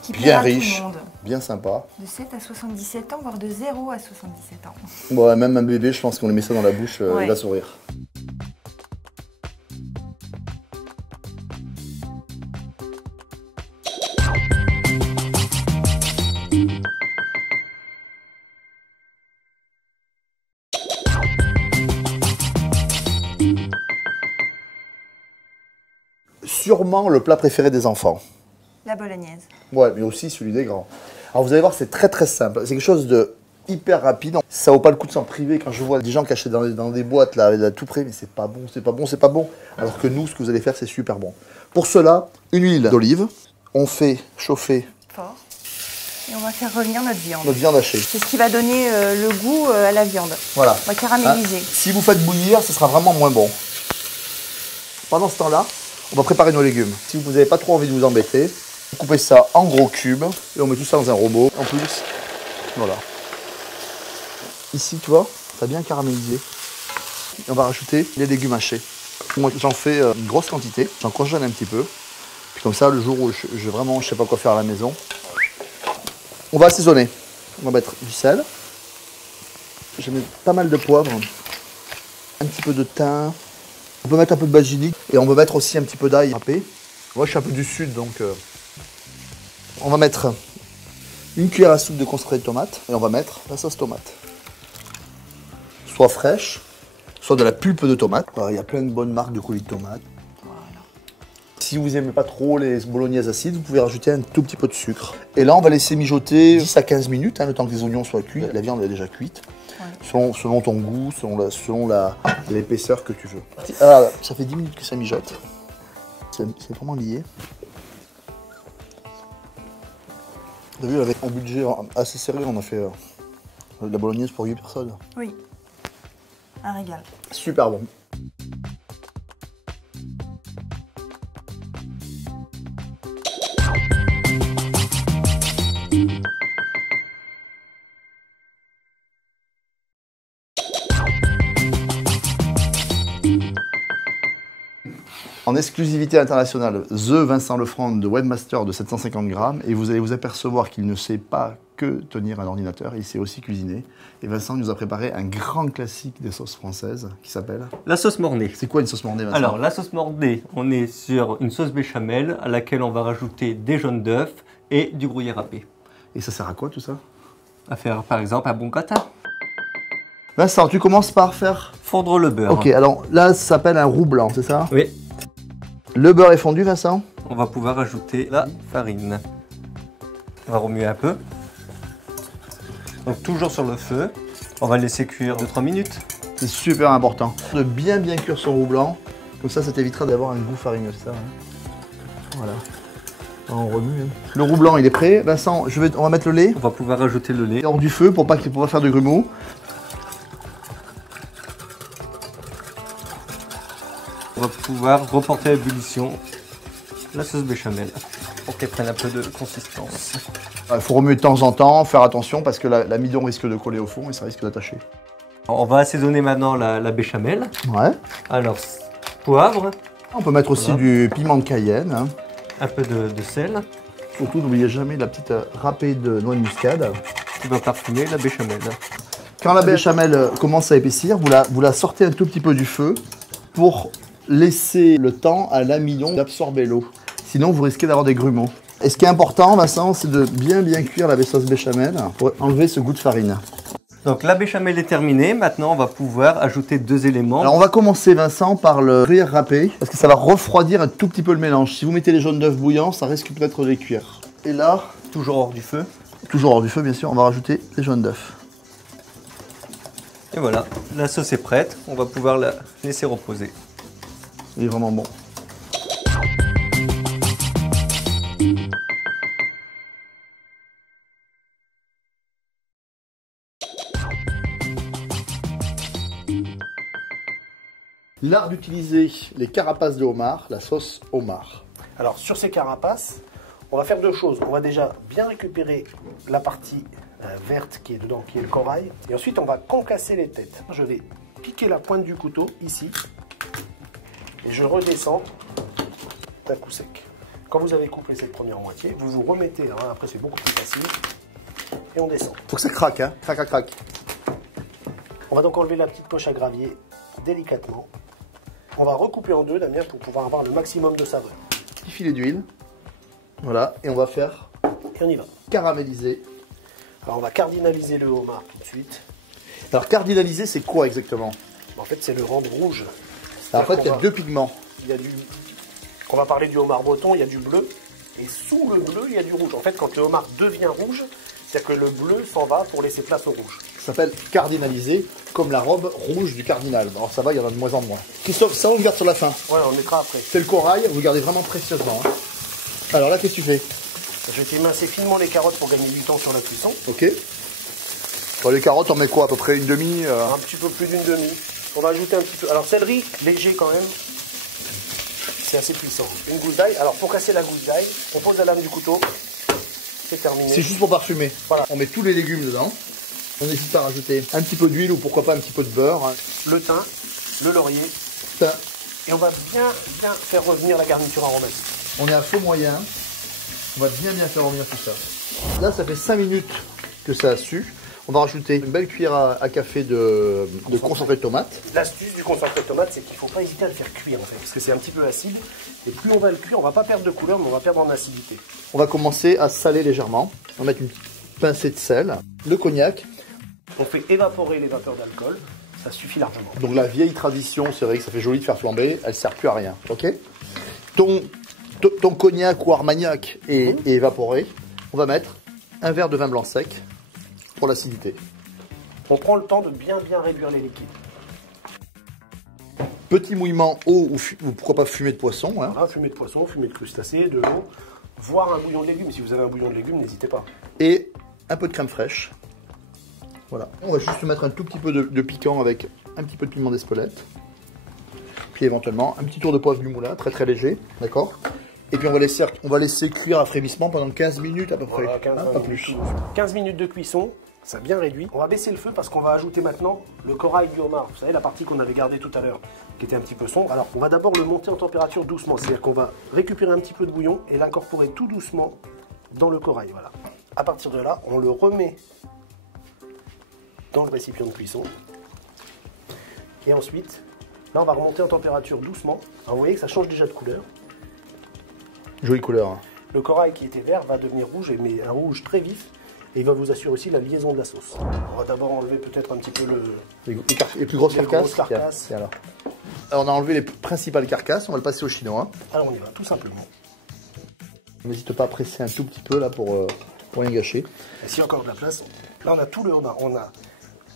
Qui bien plaira à tout le riche, monde. bien sympa. De 7 à 77 ans, voire de 0 à 77 ans. Bon, même un bébé, je pense qu'on lui met ça dans la bouche, Ouais. il va sourire. Sûrement le plat préféré des enfants. La bolognaise. Ouais, mais aussi celui des grands. Alors vous allez voir, c'est très très simple. C'est quelque chose de hyper rapide. Ça vaut pas le coup de s'en priver quand je vois des gens qui achètent dans des boîtes là tout près, mais c'est pas bon, c'est pas bon, c'est pas bon. Alors que nous, ce que vous allez faire, c'est super bon. Pour cela, une huile d'olive, on fait chauffer Fort. Et on va faire revenir notre viande. notre viande hachée. C'est ce qui va donner le goût à la viande. Voilà. On va caraméliser. Hein, si vous faites bouillir, ce sera vraiment moins bon. Pendant ce temps-là, on va préparer nos légumes. Si vous n'avez pas trop envie de vous embêter, vous coupez ça en gros cubes et on met tout ça dans un robot. En plus, voilà. Ici, tu vois, ça a bien caramélisé. Et on va rajouter les légumes hachés. Moi, j'en fais une grosse quantité. J'en congèle un petit peu. Puis comme ça, le jour où je sais pas quoi faire à la maison, on va assaisonner. On va mettre du sel. Je mets pas mal de poivre. Un petit peu de thym. On peut mettre un peu de basilic. Et on peut mettre aussi un petit peu d'ail râpé. Moi, je suis un peu du sud, donc on va mettre une cuillère à soupe de concentré de tomate. Et on va mettre la sauce tomate. Soit fraîche, soit de la pulpe de tomate. Alors, il y a plein de bonnes marques de coulis de tomate. Voilà. Si vous n'aimez pas trop les bolognaises acides, vous pouvez rajouter un tout petit peu de sucre. Et là, on va laisser mijoter 10 à 15 minutes, le temps que les oignons soient cuits. La viande est déjà cuite. Ouais. Selon ton goût, selon l'épaisseur que tu veux. Alors, ça fait 10 minutes que ça mijote. C'est vraiment lié. Vous avez vu, avec un budget assez serré, on a fait de la bolognaise pour 8 personnes. Oui. Un régal. Super bon. En exclusivité internationale, The Vincent Lefranc de Webmaster de 750 grammes et vous allez vous apercevoir qu'il ne sait pas que tenir un ordinateur, il sait aussi cuisiner. Et Vincent nous a préparé un grand classique des sauces françaises qui s'appelle la sauce mornay. C'est quoi une sauce mornay, Vincent? Alors la sauce mornay, on est sur une sauce béchamel à laquelle on va rajouter des jaunes d'œufs et du gruyère râpé. Et ça sert à quoi tout ça? À faire par exemple un bon gratin. Vincent, tu commences par faire fondre le beurre. Ok, alors là ça s'appelle un roux blanc, c'est ça? Oui. Le beurre est fondu, Vincent? On va pouvoir ajouter la farine. On va remuer un peu. Donc toujours sur le feu. On va laisser cuire 2-3 minutes. C'est super important de bien cuire son roux blanc. Comme ça t'évitera d'avoir un goût farineux, c'est ça, hein? Voilà. On remue. Hein. Le roux blanc il est prêt. Vincent, on va mettre le lait. On va pouvoir ajouter le lait. Hors du feu pour pas faire de grumeaux. On va pouvoir reporter à ébullition la sauce béchamel pour qu'elle prenne un peu de consistance. Il faut remuer de temps en temps, faire attention parce que l'amidon risque de coller au fond et ça risque d'attacher. On va assaisonner maintenant la béchamel. Ouais. Alors, poivre. On peut mettre aussi du piment de Cayenne. Hein. Un peu de sel. Surtout, n'oubliez jamais la petite râpée de noix de muscade. Qui va parfumer la béchamel. Quand la béchamel commence à épaissir, vous la sortez un tout petit peu du feu pour laisser le temps à l'amidon d'absorber l'eau. Sinon, vous risquez d'avoir des grumeaux. Et ce qui est important, Vincent, c'est de bien cuire la sauce béchamel pour enlever ce goût de farine. Donc la béchamel est terminée. Maintenant, on va pouvoir ajouter 2 éléments. Alors, on va commencer, Vincent, par le gruyère râpé parce que ça va refroidir un tout petit peu le mélange. Si vous mettez les jaunes d'œufs bouillants, ça risque peut-être de les cuire. Et là, toujours hors du feu. Toujours hors du feu, bien sûr, on va rajouter les jaunes d'œufs. Et voilà, la sauce est prête. On va pouvoir la laisser reposer. Il est vraiment bon. L'art d'utiliser les carapaces de homard, la sauce homard. Alors sur ces carapaces, on va faire deux choses. On va déjà bien récupérer la partie verte qui est dedans, qui est le corail. Et ensuite on va concasser les têtes. Je vais piquer la pointe du couteau ici. Et je redescends d'un coup sec. Quand vous avez coupé cette première moitié, vous vous remettez, hein, après c'est beaucoup plus facile, et on descend. Faut que ça craque, hein. Crac. On va donc enlever la petite poche à gravier délicatement. On va recouper en deux, Damien, pour pouvoir avoir le maximum de saveur. Petit filet d'huile, voilà, et on va faire Et on y va. caraméliser. Alors on va cardinaliser le homard tout de suite. Alors cardinaliser, c'est quoi exactement? En fait, c'est le rendre rouge. Alors, en fait, il y a deux pigments. Il y a on va parler du homard breton, il y a du bleu. Et sous le bleu, il y a du rouge. En fait, quand le homard devient rouge, C'est-à-dire que le bleu s'en va pour laisser place au rouge. Ça s'appelle cardinaliser, comme la robe rouge du cardinal. Alors ça va, il y en a de moins en moins. Christophe, ça on le garde sur la fin. Ouais, on le mettra après. C'est le corail, vous le gardez vraiment précieusement. Hein. Alors là, qu'est-ce que tu fais? Je vais émincer finement les carottes pour gagner du temps sur la cuisson. Ok. Pour les carottes, on met quoi? À peu près une demi Un petit peu plus d'une demi. On va ajouter un petit peu. Alors céleri, léger quand même. C'est assez puissant. Une gousse d'ail. Alors pour casser la gousse d'ail, on pose la lame du couteau. C'est terminé. C'est juste pour parfumer. Voilà. On met tous les légumes dedans. On n'hésite pas à rajouter un petit peu d'huile ou pourquoi pas un petit peu de beurre. Hein. Le thym, le laurier. Thym. Et on va bien faire revenir la garniture aromatique. On est à feu moyen. On va bien faire revenir tout ça. Là, ça fait 5 minutes que ça a su. On va rajouter une belle cuillère à café de concentré de tomate. L'astuce du concentré de tomate, c'est qu'il ne faut pas hésiter à le faire cuire en fait, parce que c'est un petit peu acide. Et plus on va le cuire, on ne va pas perdre de couleur, mais on va perdre en acidité. On va commencer à saler légèrement. On va mettre une petite pincée de sel, le cognac. On fait évaporer les vapeurs d'alcool, ça suffit largement. Donc la vieille tradition, c'est vrai que ça fait joli de faire flamber, elle ne sert plus à rien. Ok. Ton cognac ou armagnac est évaporé. On va mettre un verre de vin blanc sec pour l'acidité. On prend le temps de bien réduire les liquides. Petit mouillement eau ou pourquoi pas fumée de poisson. Hein. Voilà, fumée de poisson, fumée de crustacés, de l'eau, voire un bouillon de légumes. Si vous avez un bouillon de légumes, n'hésitez pas. Et un peu de crème fraîche. Voilà. On va juste mettre un tout petit peu de piquant avec un petit peu de piment d'Espelette. Puis éventuellement un petit tour de poivre du moulin, très léger, d'accord. Et puis on va laisser cuire à frémissement pendant 15 minutes à peu près, voilà, 15, pas plus. 15 minutes de cuisson, ça a bien réduit. On va baisser le feu parce qu'on va ajouter maintenant le corail du homard. Vous savez, la partie qu'on avait gardée tout à l'heure, qui était un petit peu sombre. Alors on va d'abord le monter en température doucement, c'est-à-dire qu'on va récupérer un petit peu de bouillon et l'incorporer tout doucement dans le corail. Voilà. À partir de là, on le remet dans le récipient de cuisson. Et ensuite, là on va remonter en température doucement. Alors, vous voyez que ça change déjà de couleur. Jolie couleur. Hein. Le corail qui était vert va devenir rouge, mais un rouge très vif. Et il va vous assurer aussi la liaison de la sauce. On va d'abord enlever peut-être un petit peu les plus grosses carcasses. Carcasses. Alors, on a enlevé les principales carcasses, on va le passer au chinois. Alors on y va, tout simplement. N'hésite pas à presser un tout petit peu là pour rien gâcher. Et s'il y a encore de la place, là on a tout le homard. On a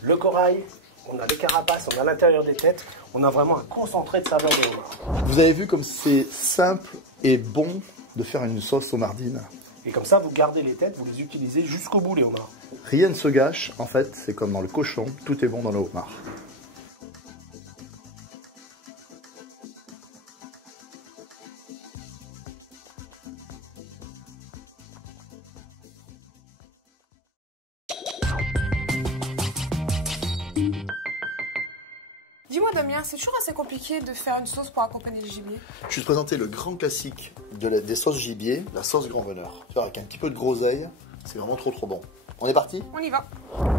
le corail, on a les carapaces, on a l'intérieur des têtes. On a vraiment un concentré de saveur de homard. Vous avez vu comme c'est simple et bon de faire une sauce homardine. Et comme ça, vous gardez les têtes, vous les utilisez jusqu'au bout, les homards. Rien ne se gâche, en fait, c'est comme dans le cochon, tout est bon dans le homard. Dis-moi Damien, c'est toujours assez compliqué de faire une sauce pour accompagner le gibier. Je vais te présenter le grand classique des sauces gibier, la sauce grand veneur. Tu vois, avec un petit peu de groseille, c'est vraiment trop bon. On est parti? On y va.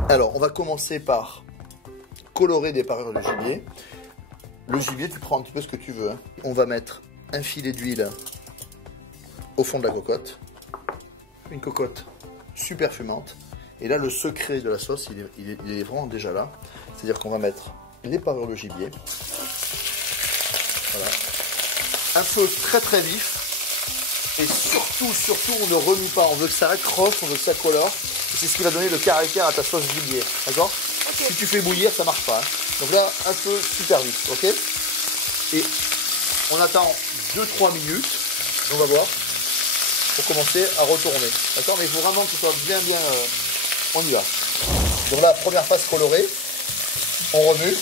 Alors, on va commencer par colorer des parures de gibier. Le gibier, tu prends un petit peu ce que tu veux. Hein. On va mettre un filet d'huile au fond de la cocotte. Une cocotte super fumante. Et là, le secret de la sauce, il est vraiment déjà là. C'est-à-dire qu'on va mettre les parures de gibier. Voilà. Un feu très vif. Et surtout, on ne remue pas. On veut que ça accroche, on veut que ça colore. C'est ce qui va donner le caractère à ta sauce gibier. D'accord? Okay. Si tu fais bouillir, ça marche pas. Hein. Donc là, un feu super vif. Ok? Et on attend 2-3 minutes. On va voir. Pour commencer à retourner. D'accord? Mais il faut vraiment que ce soit bien. On y va. Donc là, première phase colorée. On remue.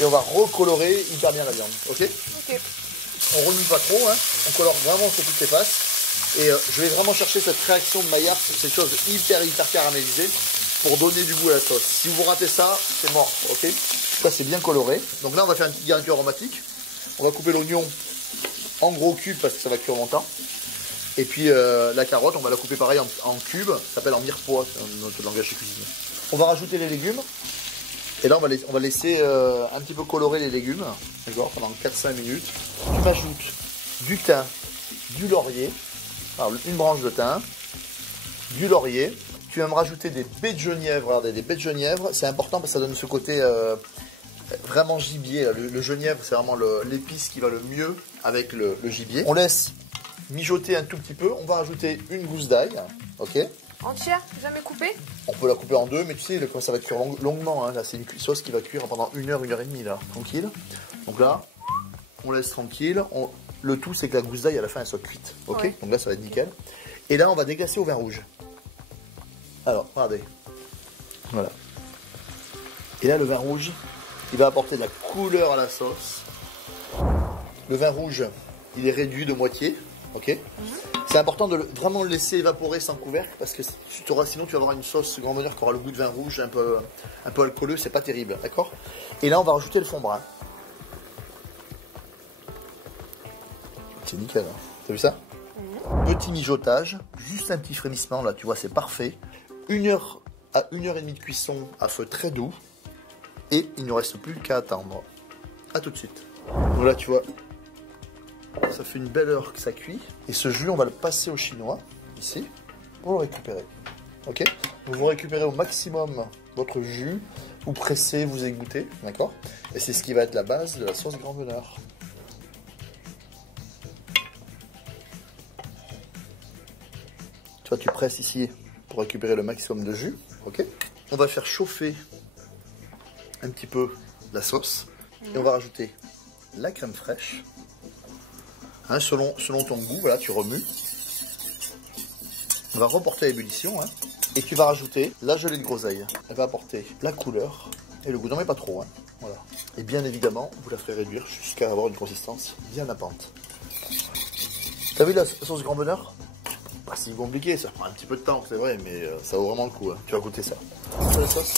Et on va recolorer hyper bien la viande. Ok? Ok. On remue pas trop. Hein. On colore vraiment sur toutes les faces. Et je vais vraiment chercher cette réaction de Maillard, cette chose hyper caramélisée pour donner du goût à la sauce. Si vous ratez ça, c'est mort. Ok? Ça, c'est bien coloré. Donc là, on va faire une petite garniture aromatique. On va couper l'oignon en gros cubes parce que ça va cuire longtemps. Et puis la carotte, on va la couper pareil en cubes. Ça s'appelle en mirepoix, dans notre langage de cuisine. On va rajouter les légumes. Et là, on va laisser un petit peu colorer les légumes. D'accord? Pendant 4-5 minutes. Tu m'ajoutes du thym, du laurier. Alors, une branche de thym, du laurier. Tu vas me rajouter des baies de genièvre. Regardez, des baies de genièvre, c'est important parce que ça donne ce côté vraiment gibier. Le genièvre, c'est vraiment l'épice qui va le mieux avec le gibier. On laisse mijoter un tout petit peu. On va rajouter une gousse d'ail, ok? Entière, jamais coupée? On peut la couper en deux, mais tu sais, comme ça va cuire longuement. Hein. Là, c'est une sauce qui va cuire pendant 1 heure, 1 heure et demie, là, tranquille. Donc là, on laisse tranquille. Le tout, c'est que la gousse d'ail, à la fin, elle soit cuite. Ok, ouais. Donc là, ça va être nickel. Et là, on va déglacer au vin rouge. Alors, regardez. Voilà. Et là, le vin rouge, il va apporter de la couleur à la sauce. Le vin rouge, il est réduit de moitié. Ok. C'est important de vraiment le laisser évaporer sans couvercle parce que sinon tu vas avoir une sauce grand bonheur qui aura le goût de vin rouge un peu alcooleux, c'est pas terrible, d'accord? Et là, on va rajouter le fond brun. C'est nickel, hein. T'as vu ça? Petit mijotage, juste un petit frémissement, là, tu vois, c'est parfait. 1 heure à 1 heure et demie de cuisson à feu très doux. Et il ne reste plus qu'à attendre. A tout de suite. Donc là, tu vois, ça fait une belle heure que ça cuit. Et ce jus, on va le passer au chinois, ici, pour le récupérer. Ok? Donc vous récupérez au maximum votre jus, vous pressez, vous égouttez, d'accord? Et c'est ce qui va être la base de la sauce grand bonheur. Tu vois, tu presses ici pour récupérer le maximum de jus, ok? On va faire chauffer un petit peu la sauce et on va rajouter la crème fraîche. Hein, selon ton goût, voilà, tu remues. On va reporter à ébullition, hein, et tu vas rajouter la gelée de groseille. Elle va apporter la couleur et le goût. N'en mets pas trop, hein, voilà. Et bien évidemment, vous la ferez réduire jusqu'à avoir une consistance bien nappante. T'as vu la sauce grand bonheur? Bah, c'est compliqué, ça prend un petit peu de temps, c'est vrai, mais ça vaut vraiment le coup. Hein. Tu vas goûter ça. La sauce,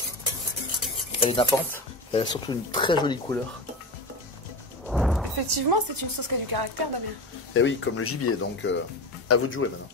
elle est nappante. Elle a surtout une très jolie couleur. Effectivement, c'est une sauce qui a du caractère, Damien. Eh oui, comme le gibier, donc à vous de jouer maintenant.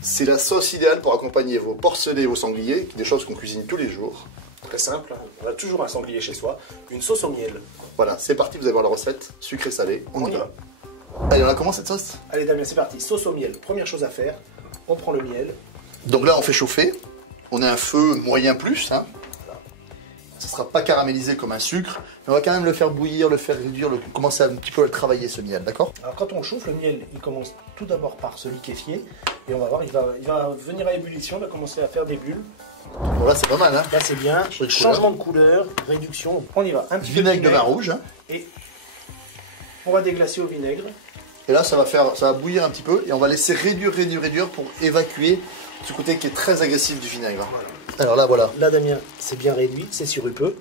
C'est la sauce idéale pour accompagner vos porcelets et vos sangliers, des choses qu'on cuisine tous les jours. Très simple, on a toujours un sanglier chez soi, une sauce au miel. Voilà, c'est parti, vous allez voir la recette, sucré-salé, on y va. Allez, on la commence cette sauce? Allez Damien, c'est parti, sauce au miel. Première chose à faire, on prend le miel. Donc là, on fait chauffer, on a un feu moyen plus, hein. Voilà. Ça ne sera pas caramélisé comme un sucre, mais on va quand même le faire bouillir, le faire réduire, commencer un petit peu à le travailler ce miel, d'accord? Alors quand on chauffe, le miel, il commence tout d'abord par se liquéfier, et on va voir, il va venir à ébullition, il va commencer à faire des bulles. Bon, là c'est pas mal, hein. Là c'est bien, changement de couleur, réduction, on y va. Un petit peu vinaigre de vin rouge. Hein. Et on va déglacer au vinaigre. Et là ça va bouillir un petit peu et on va laisser réduire pour évacuer ce côté qui est très agressif du vinaigre. Voilà. Alors là voilà. Là Damien, c'est bien réduit, c'est sirupeux.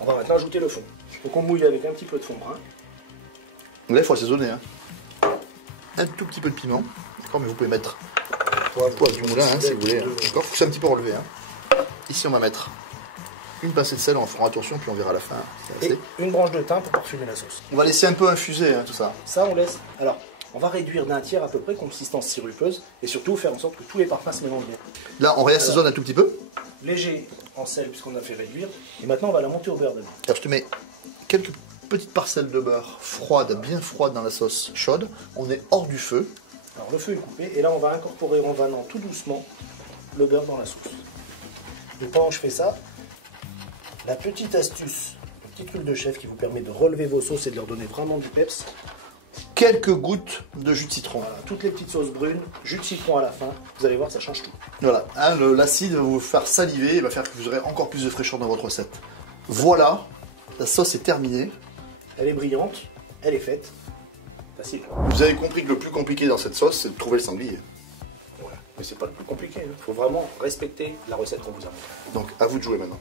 On va maintenant ajouter le fond. Donc on mouille avec un petit peu de fond brun. Là il faut assaisonner. Hein. Un tout petit peu de piment. D'accord, mais vous pouvez mettre poivre du moulin hein, si vous voulez. D'accord, faut que c'est un petit peu relevé. Hein. Ici on va mettre une pincée de sel, on fera attention puis on verra à la fin. Et une branche de thym pour parfumer la sauce. On va laisser un peu infuser hein, tout ça. Ça on laisse. Alors on va réduire d'un tiers à peu près, consistance sirupeuse, et surtout faire en sorte que tous les parfums se mélangent bien. Là on réassaisonne un tout petit peu. Léger en sel puisqu'on a fait réduire. Et maintenant on va la monter au beurre de. Alors je te mets quelques petites parcelles de beurre froides, bien froides dans la sauce chaude. On est hors du feu. Alors le feu est coupé et là on va incorporer en vanant tout doucement le beurre dans la sauce. Et pendant que je fais ça, la petite astuce, le petit truc de chef qui vous permet de relever vos sauces et de leur donner vraiment du peps. Quelques gouttes de jus de citron. Voilà, toutes les petites sauces brunes, jus de citron à la fin, vous allez voir ça change tout. Voilà, hein, l'acide va vous faire saliver et va faire que vous aurez encore plus de fraîcheur dans votre recette. Voilà, la sauce est terminée. Elle est brillante, elle est faite. Facile. Vous avez compris que le plus compliqué dans cette sauce, c'est de trouver le sanglier. Ouais, mais c'est pas le plus compliqué. Il faut vraiment respecter la recette qu'on vous a montrée. Donc, à vous de jouer maintenant.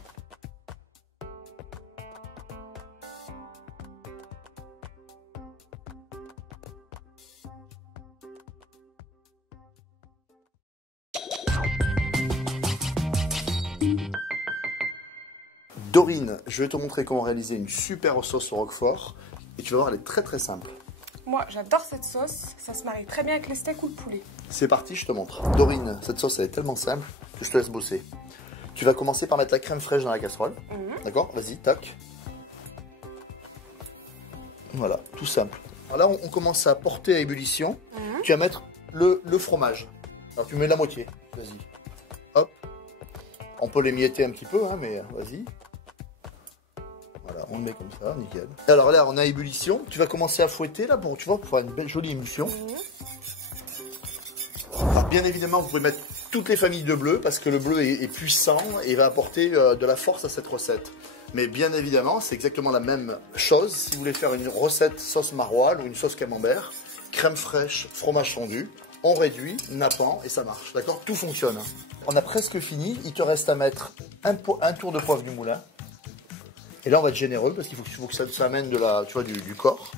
Dorine, je vais te montrer comment réaliser une super sauce au roquefort. Et tu vas voir, elle est très très simple. Moi, j'adore cette sauce. Ça se marie très bien avec les steaks ou le poulet. C'est parti, je te montre. Dorine, cette sauce, elle est tellement simple que je te laisse bosser. Tu vas commencer par mettre la crème fraîche dans la casserole. D'accord? Vas-y, tac. Voilà, tout simple. Alors là, on commence à porter à ébullition. Tu vas mettre le fromage. Alors tu mets la moitié, vas-y. Hop. On peut l'émietter un petit peu, hein, mais vas-y. Voilà, on le met comme ça, nickel. Alors là, on a ébullition. Tu vas commencer à fouetter là pour, tu vois, pour faire une belle jolie émulsion. Alors, bien évidemment, vous pouvez mettre toutes les familles de bleu parce que le bleu est puissant et va apporter de la force à cette recette. Mais bien évidemment, c'est exactement la même chose si vous voulez faire une recette sauce maroilles ou une sauce camembert, crème fraîche, fromage fondu. On réduit, nappant et ça marche, d'accord? Tout fonctionne. On a presque fini, il te reste à mettre un tour de poivre du moulin. Et là on va être généreux parce qu'il faut que ça amène de la, tu vois, du corps.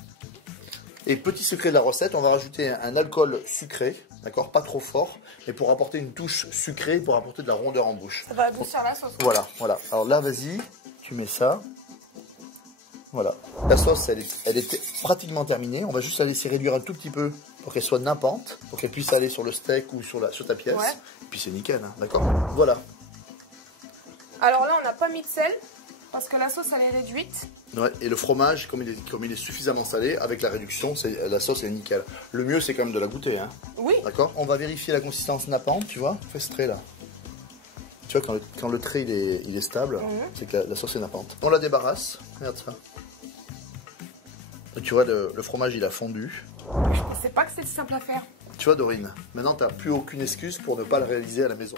Et petit secret de la recette, on va rajouter un alcool sucré, d'accord? Pas trop fort, mais pour apporter une touche sucrée, pour apporter de la rondeur en bouche. Ça va adoucir la sauce. Voilà, voilà. Alors là vas-y, tu mets ça. Voilà. La sauce, elle est pratiquement terminée. On va juste la laisser réduire un tout petit peu pour qu'elle soit nappante, pour qu'elle puisse aller sur le steak ou sur ta pièce. Ouais. Et puis c'est nickel, hein, d'accord? Voilà. Alors là, on n'a pas mis de sel parce que la sauce, elle est réduite. Ouais, et le fromage, comme il est suffisamment salé, avec la réduction, la sauce est nickel. Le mieux, c'est quand même de la goûter, hein. Oui. D'accord? On va vérifier la consistance nappante, tu vois? Fais ce trait là. Tu vois, quand le trait il est stable, c'est que la sauce est nappante. On la débarrasse. Regarde ça. Et tu vois, le fromage, il a fondu. Je pensais pas que c'était si simple à faire. Tu vois, Dorine, maintenant, tu n'as plus aucune excuse pour ne pas le réaliser à la maison.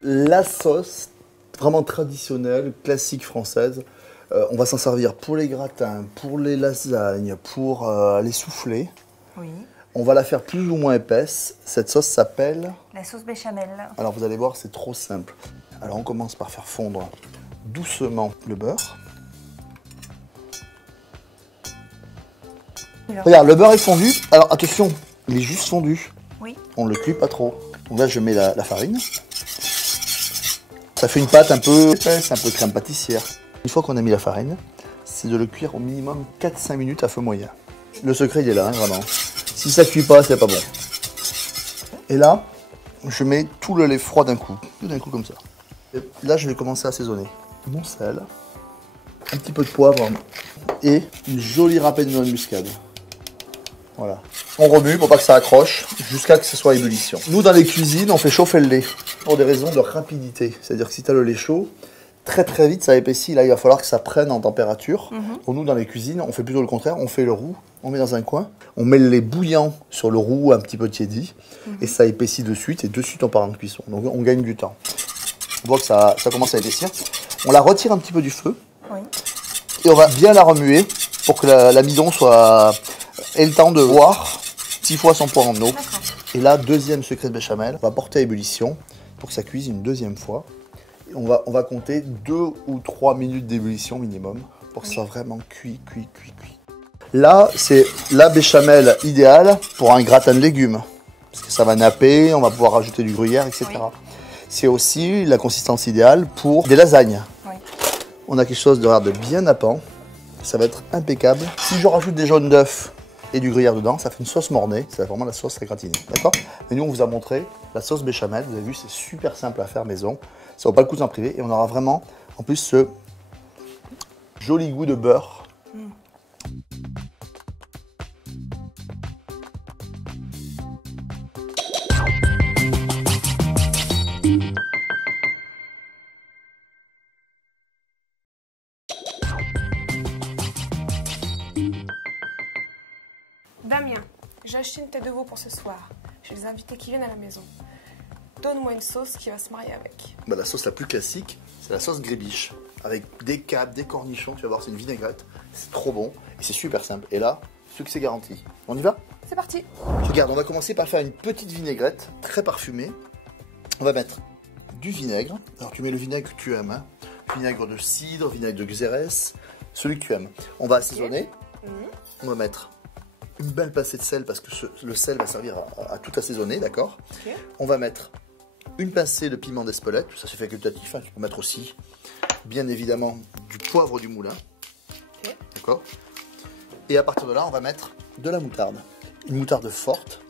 La sauce, vraiment traditionnelle, classique française. On va s'en servir pour les gratins, pour les lasagnes, pour les soufflés. Oui. On va la faire plus ou moins épaisse. Cette sauce s'appelle... La sauce béchamel. Alors vous allez voir, c'est trop simple. Alors on commence par faire fondre doucement le beurre. Regarde, le beurre est fondu. Alors attention, il est juste fondu. Oui. On ne le cuit pas trop. Donc là, je mets la farine. Ça fait une pâte un peu épaisse, un peu crème pâtissière. Une fois qu'on a mis la farine, c'est de le cuire au minimum 4-5 minutes à feu moyen. Le secret, il est là, hein, vraiment. Si ça ne cuit pas, c'est pas bon. Et là, je mets tout le lait froid d'un coup. Tout d'un coup comme ça. Et là, je vais commencer à assaisonner. Mon sel, un petit peu de poivre et une jolie râpée de noix de muscade. Voilà. On remue pour pas que ça accroche jusqu'à que ce soit à ébullition. Nous, dans les cuisines, on fait chauffer le lait pour des raisons de rapidité. C'est-à-dire que si tu as le lait chaud, très très vite ça épaissit. Là, il va falloir que ça prenne en température. Pour nous, dans les cuisines, on fait plutôt le contraire. On fait le roux, on met dans un coin, on met le lait bouillant sur le roux un petit peu tiédi et ça épaissit de suite et de suite on part en cuisson. Donc on gagne du temps. On voit que ça commence à épaissir. On la retire un petit peu du feu et on va bien la remuer pour que l'amidon ait le temps de boire 6 fois son poids en eau. Et là, deuxième secret de béchamel, on va porter à ébullition pour que ça cuise une deuxième fois. Et on va compter 2 ou 3 minutes d'ébullition minimum pour que ça soit vraiment cuit. Là, c'est la béchamel idéale pour un gratin de légumes. Parce que ça va napper, on va pouvoir rajouter du gruyère, etc. Oui. C'est aussi la consistance idéale pour des lasagnes. Oui. On a quelque chose de bien nappant. Ça va être impeccable. Si je rajoute des jaunes d'œufs et du gruyère dedans, ça fait une sauce mornée. C'est vraiment la sauce à gratiner. D'accord? Mais nous, on vous a montré la sauce béchamel. Vous avez vu, c'est super simple à faire maison. Ça vaut pas le coup d'en priver. Et on aura vraiment, en plus, ce joli goût de beurre. Damien, j'ai acheté une tête de veau pour ce soir. J'ai des invités qui viennent à la maison. Donne-moi une sauce qui va se marier avec. Bah, la sauce la plus classique, c'est la sauce grébiche. Avec des capes, des cornichons, tu vas voir, c'est une vinaigrette. C'est trop bon et c'est super simple. Et là, succès garanti. On y va? C'est parti. Regarde, on va commencer par faire une petite vinaigrette très parfumée. On va mettre du vinaigre. Alors tu mets le vinaigre que tu aimes. Hein. Vinaigre de cidre, vinaigre de xérès, celui que tu aimes. On va assaisonner. On va mettre une belle pincée de sel parce que le sel va servir à tout assaisonner, d'accord? On va mettre une pincée de piment d'Espelette, ça c'est facultatif, hein. Tu peux mettre aussi, bien évidemment, du poivre du moulin, d'accord? Et à partir de là, on va mettre de la moutarde, une moutarde forte,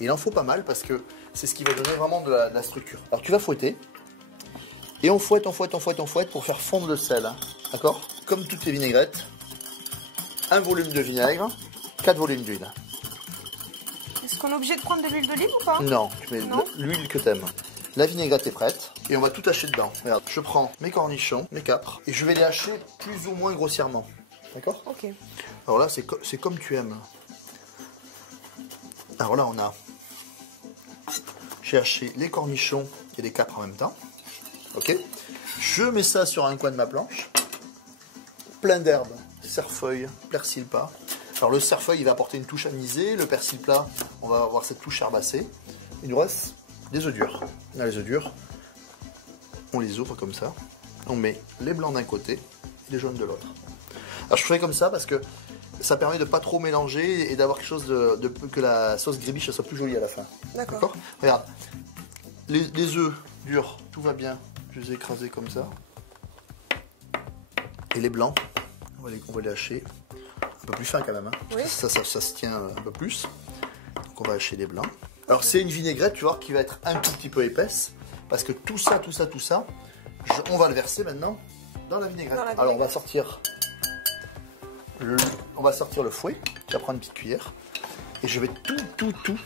Et il en faut pas mal parce que c'est ce qui va donner vraiment de la structure. Alors tu vas fouetter. Et on fouette, on fouette, on fouette, on fouette pour faire fondre le sel. Hein. D'accord? Comme toutes les vinaigrettes. Un volume de vinaigre, 4 volumes d'huile. Est-ce qu'on est obligé de prendre de l'huile d'olive ou pas? Non, tu mets l'huile que t'aimes. La vinaigrette est prête et on va tout hacher dedans. Regarde, je prends mes cornichons, mes capres, et je vais les hacher plus ou moins grossièrement. D'accord? Ok. Alors là, c'est comme tu aimes. Alors là, j'ai haché les cornichons et les capres en même temps. Ok? Je mets ça sur un coin de ma planche. Plein d'herbes, cerfeuil, persil plat. Alors le cerfeuil, il va apporter une touche anisée. Le persil plat, on va avoir cette touche herbacée. Il nous reste des œufs durs. Là, les œufs durs, on les ouvre comme ça. On met les blancs d'un côté et les jaunes de l'autre. Alors je fais comme ça parce que ça permet de pas trop mélanger et d'avoir quelque chose que la sauce gribiche soit plus jolie à la fin. D'accord. Regarde, les œufs durs, tout va bien. Je les ai écrasés comme ça. Et les blancs, on va les hacher un peu plus fin quand même. Hein. Oui. Ça se tient un peu plus. Donc on va hacher les blancs. Alors c'est une vinaigrette, tu vois, qui va être un tout petit peu épaisse. Parce que tout ça, on va le verser maintenant dans la vinaigrette. Alors on va sortir le fouet. Tu vas prendre une petite cuillère. Et je vais tout.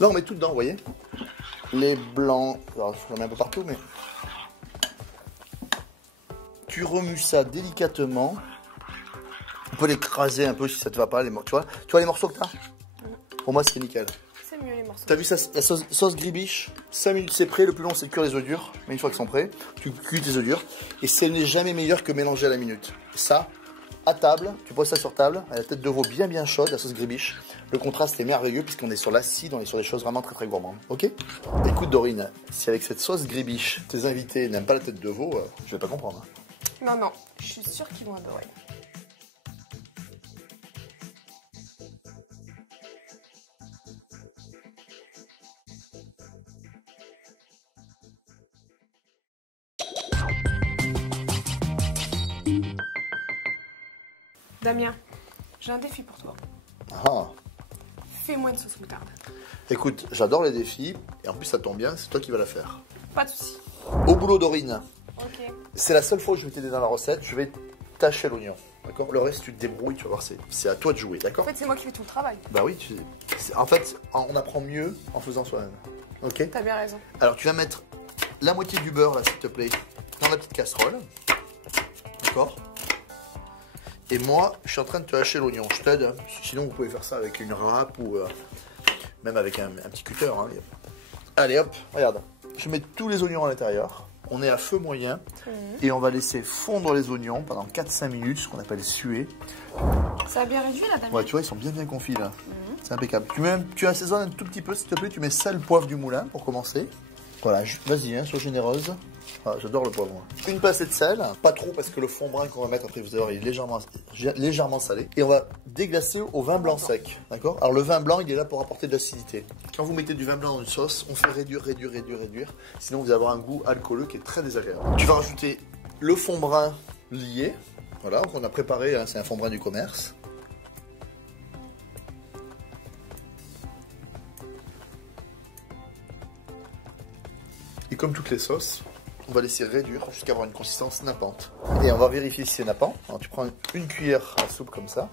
Là on met tout dedans, vous voyez. Les blancs, alors j'en mets un peu partout, mais tu remues ça délicatement. On peut l'écraser un peu si ça te va pas. Tu vois les morceaux que tu as? Pour moi c'est nickel. C'est mieux les morceaux. T'as vu ça, la sauce gribiche, 5 minutes c'est prêt, le plus long c'est de cuire les œufs durs. Mais une fois qu'ils sont prêts, tu cuis tes œufs durs. Et ce n'est jamais meilleur que mélanger à la minute. Ça, à table, tu poses ça sur table, à la tête de veau bien chaude, la sauce gribiche. Le contraste est merveilleux puisqu'on est sur l'acide, on est sur des choses vraiment très gourmandes. Ok? Écoute Dorine, si avec cette sauce gribiche, tes invités n'aiment pas la tête de veau, je vais pas comprendre. Non, je suis sûre qu'ils vont adorer. Damien, j'ai un défi pour toi. Ah. Fais-moi une sauce moutarde. Écoute, j'adore les défis, et en plus ça tombe bien, c'est toi qui vas la faire. Pas de soucis. Au boulot Dorine. Ok. C'est la seule fois où je vais t'aider dans la recette, je vais tâcher l'oignon. D'accord? Le reste, tu te débrouilles, tu vas voir, c'est à toi de jouer, d'accord? En fait, c'est moi qui fais tout le travail. Bah oui, en fait, on apprend mieux en faisant soi-même. Ok? T'as bien raison. Alors, tu vas mettre la moitié du beurre, là, s'il te plaît, dans la petite casserole. D'accord? Et moi, je suis en train de te hacher l'oignon. Je t'aide. Hein. Sinon, vous pouvez faire ça avec une râpe ou même avec un petit cutter. Hein. Allez, hop, regarde. Je mets tous les oignons à l'intérieur. On est à feu moyen. Et on va laisser fondre les oignons pendant 4-5 minutes, ce qu'on appelle suer. Ça a bien réduit là, Damien? Ouais, tu vois, ils sont bien confits là. C'est impeccable. Tu assaisonnes un tout petit peu, s'il te plaît. Tu mets sel, poivre du moulin pour commencer. Voilà, vas-y, hein, sois généreuse. Ah, j'adore le poivre. Une pincée de sel, pas trop parce que le fond brun qu'on va mettre après, vous allez voir, il est légèrement salé. Et on va déglacer au vin blanc sec, d'accord? Alors le vin blanc, il est là pour apporter de l'acidité. Quand vous mettez du vin blanc dans une sauce, on fait réduire. Sinon vous allez avoir un goût alcooleux qui est très désagréable. Tu vas rajouter le fond brun lié, voilà, qu'on a préparé, hein, c'est un fond brun du commerce. Et comme toutes les sauces, on va laisser réduire jusqu'à avoir une consistance nappante. Et on va vérifier si c'est nappant. Alors tu prends une cuillère à soupe comme ça,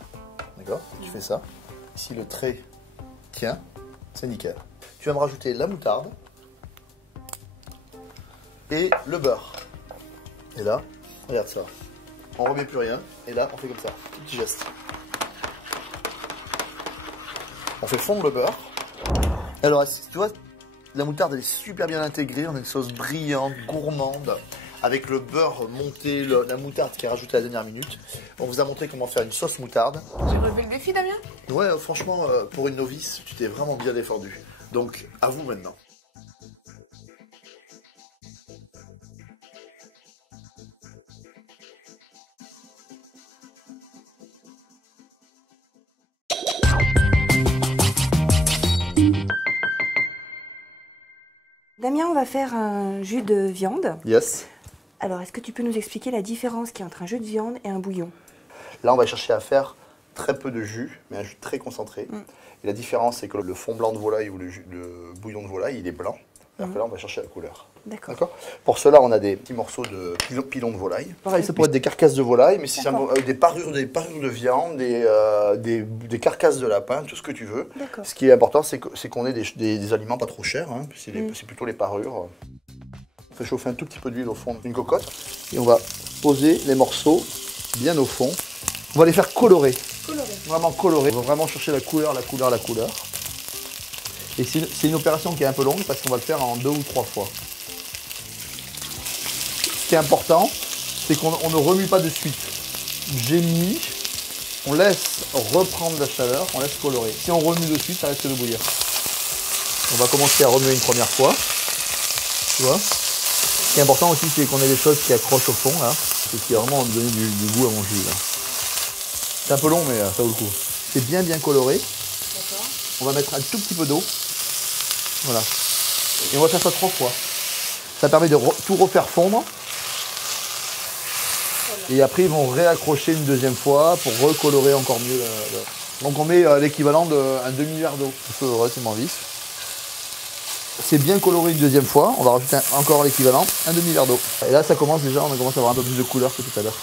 d'accord? Tu fais ça. Si le trait tient, c'est nickel. Tu vas me rajouter la moutarde et le beurre. Et là, regarde ça. On remet plus rien. Et là, on fait comme ça. Petit geste. On fait fondre le beurre. Alors, tu vois, la moutarde elle est super bien intégrée, on a une sauce brillante, gourmande, avec le beurre monté, la moutarde qui est rajoutée à la dernière minute. On vous a montré comment faire une sauce moutarde. J'ai relevé le défi, Damien? Ouais, franchement, pour une novice, tu t'es vraiment bien défendu. Donc, à vous maintenant. Damien, on va faire un jus de viande. Yes. Alors, est-ce que tu peux nous expliquer la différence qu'il y a entre un jus de viande et un bouillon? Là, on va chercher à faire très peu de jus, mais un jus très concentré. Et la différence, c'est que le fond blanc de volaille ou le bouillon de volaille, il est blanc. Alors que là, on va chercher la couleur. D'accord. Pour cela, on a des petits morceaux de pilon de volaille. Pareil, ça pourrait être des carcasses de volaille, mais si des parures de viande, des carcasses de lapin, tout ce que tu veux. Ce qui est important, c'est qu'on ait des aliments pas trop chers. Hein. C'est plutôt les parures. On fait chauffer un tout petit peu d'huile au fond d'une cocotte. Et on va poser les morceaux bien au fond. On va les faire colorer. Vraiment colorer. On va vraiment chercher la couleur. Et c'est une opération qui est un peu longue parce qu'on va le faire en 2 ou 3 fois. Ce qui est important, c'est qu'on ne remue pas de suite. J'ai mis, on laisse reprendre la chaleur, on laisse colorer. Si on remue de suite, ça risque de bouillir. On va commencer à remuer une première fois. Tu vois ? Ce qui est important aussi, c'est qu'on ait des choses qui accrochent au fond, là. C'est ce qui va vraiment donner du goût à mon jus, là. C'est un peu long, mais ça vaut le coup. C'est bien coloré. On va mettre un tout petit peu d'eau. Voilà. Et on va faire ça 3 fois. Ça permet de tout refaire fondre. Et après, ils vont réaccrocher une deuxième fois pour recolorer encore mieux. Donc on met l'équivalent d'un demi-verre d'eau. Un peu relativement vif. C'est bien coloré une deuxième fois. On va rajouter encore l'équivalent, un demi-verre d'eau. Et là, ça commence déjà, on commence à avoir un peu plus de couleur que tout à l'heure.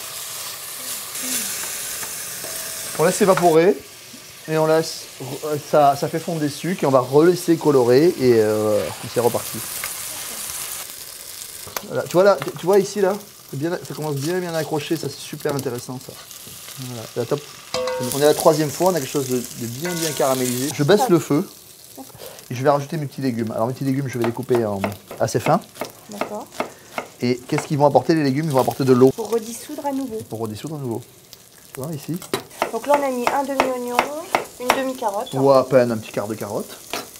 On laisse évaporer. Et on laisse, ça fait fondre des sucres et on va relaisser colorer et c'est reparti. Voilà. Tu vois ici là, ça commence bien accroché, ça c'est super intéressant ça. Voilà, c'est la top. On est à la 3e fois, on a quelque chose de bien caramélisé. Je baisse le feu et je vais rajouter mes petits légumes. Alors mes petits légumes, je vais les couper assez fins. D'accord. Et qu'est-ce qu'ils vont apporter les légumes? Ils vont apporter de l'eau. Pour redissoudre à nouveau. Tu vois ici. Donc là on a mis un demi-oignon, une demi-carotte. Ou à peine un petit quart de carotte.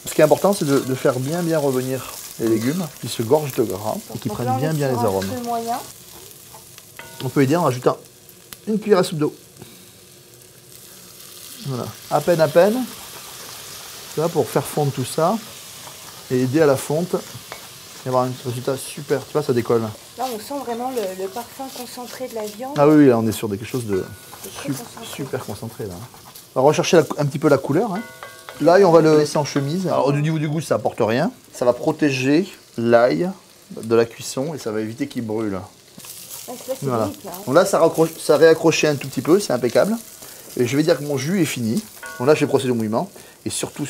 Ce qui est important, c'est de faire bien revenir les légumes, qui se gorgent de gras et qui prennent bien les arômes. On peut aider en rajoutant une cuillère à soupe d'eau. Voilà, à peine. Tu vois, pour faire fondre tout ça et aider à la fonte et avoir un résultat super. Tu vois, ça décolle. Là, on sent vraiment le parfum concentré de la viande. Ah oui, là, on est sur quelque chose de super concentré. Là. On va rechercher un petit peu la couleur. Hein. L'ail, on va le laisser en chemise. Alors, au niveau du goût, ça apporte rien. Ça va protéger l'ail de la cuisson et ça va éviter qu'il brûle. Ouais, là, voilà. vite, là, hein. Donc là, ça a réaccroché un tout petit peu, c'est impeccable. Et je vais dire que mon jus est fini. Donc là, je vais procéder au mouillement. Et surtout.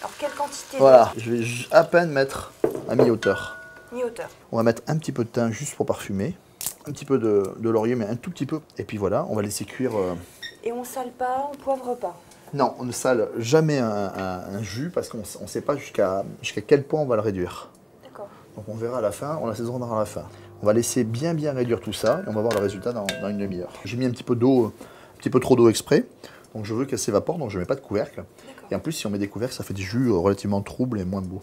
Alors, quelle quantité? Voilà, je vais à peine mettre à mi-hauteur. Mi-hauteur. On va mettre un petit peu de thym juste pour parfumer. Un petit peu de laurier, mais un tout petit peu. Et puis voilà, on va laisser cuire. Et on sale pas, on poivre pas? Non, on ne sale jamais un jus parce qu'on ne sait pas jusqu'à quel point on va le réduire. D'accord. Donc on verra à la fin, on l'assaisonnera à la fin. On va laisser bien réduire tout ça et on va voir le résultat dans une demi-heure. J'ai mis un petit peu d'eau, un petit peu trop d'eau exprès. Donc je veux qu'elle s'évapore, donc je ne mets pas de couvercle. Et en plus, si on met des couvercles, ça fait des jus relativement troubles et moins beaux.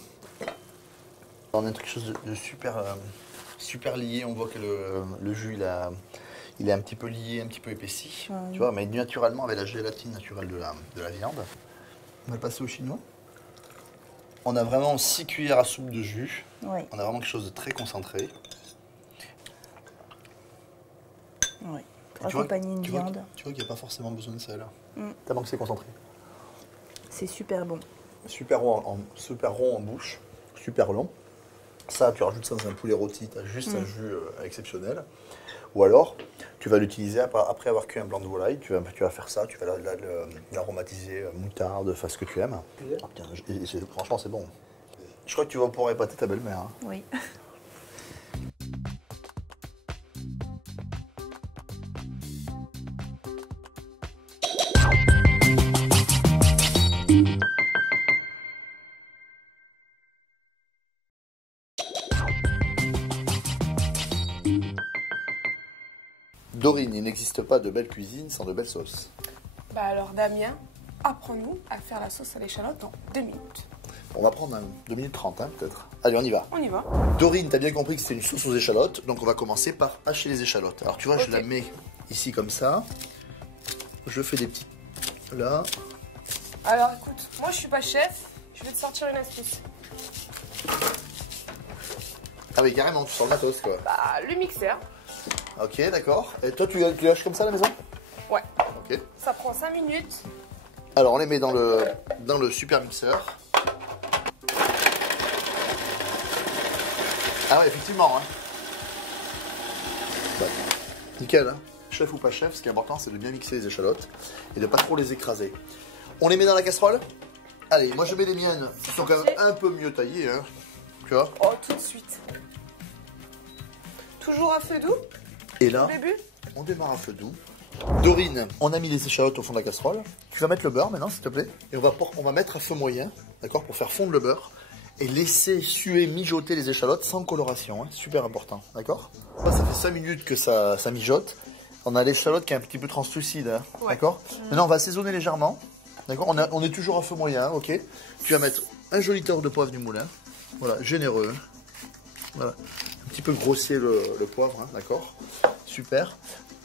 On a quelque chose de super lié. On voit que le jus, il est un petit peu lié, un petit peu épaissi. Tu vois, mais naturellement avec la gélatine naturelle de la viande. On va le passer au chinois. On a vraiment 6 cuillères à soupe de jus. Oui. On a vraiment quelque chose de très concentré. Oui. Tu Accompagner une viande. Tu vois qu'il n'y a pas forcément besoin de sel. Tellement que c'est concentré. C'est super bon. Super rond en bouche, super long. Ça, tu rajoutes ça dans un poulet rôti, tu as juste un jus exceptionnel. Ou alors, tu vas l'utiliser après avoir cuit un blanc de volaille, tu vas faire ça, tu vas l'aromatiser, moutarde, fais ce que tu aimes. Oh, putain, franchement, c'est bon. Je crois que tu vas pouvoir épater ta belle-mère. Hein. Oui. Dorine, il n'existe pas de belle cuisine sans de belles sauces. Bah alors Damien, apprends-nous à faire la sauce à l'échalote en 2 minutes. On va prendre 2 minutes 30 hein, peut-être. Allez, on y va. On y va. Dorine, t'as bien compris que c'était une sauce aux échalotes, donc on va commencer par hacher les échalotes. Alors tu vois, je la mets ici comme ça. Je fais des petits... Là. Alors écoute, moi je suis pas chef, je vais te sortir une astuce. Ah oui, carrément, tu sors le matos quoi. Bah le mixeur. Ok, d'accord. Et toi, tu haches comme ça à la maison? Ouais. ok? Ça prend 5 minutes. Alors on les met dans le super mixeur. Ah ouais, effectivement. Hein. Bah, nickel. Hein. Chef ou pas chef, ce qui est important, c'est de bien mixer les échalotes et de pas trop les écraser. On les met dans la casserole. Allez, moi je mets les miennes qui sont quand même un peu mieux taillées. Hein. Tu vois? Oh, tout de suite. Toujours à feu doux? Et là, au début, on démarre à feu doux. Dorine, on a mis les échalotes au fond de la casserole. Tu vas mettre le beurre maintenant, s'il te plaît. Et on va mettre à feu moyen, d'accord, pour faire fondre le beurre. Et laisser suer, mijoter les échalotes sans coloration. Hein, super important, d'accord? Ça fait 5 minutes que ça mijote. On a l'échalote qui est un petit peu translucide, hein, ouais. D'accord? Maintenant, on va assaisonner légèrement. D'accord? On est toujours à feu moyen, ok? Tu vas mettre un joli tort de poivre du moulin. Voilà, généreux. Voilà. Un petit peu grossier le poivre, hein, d'accord? Super.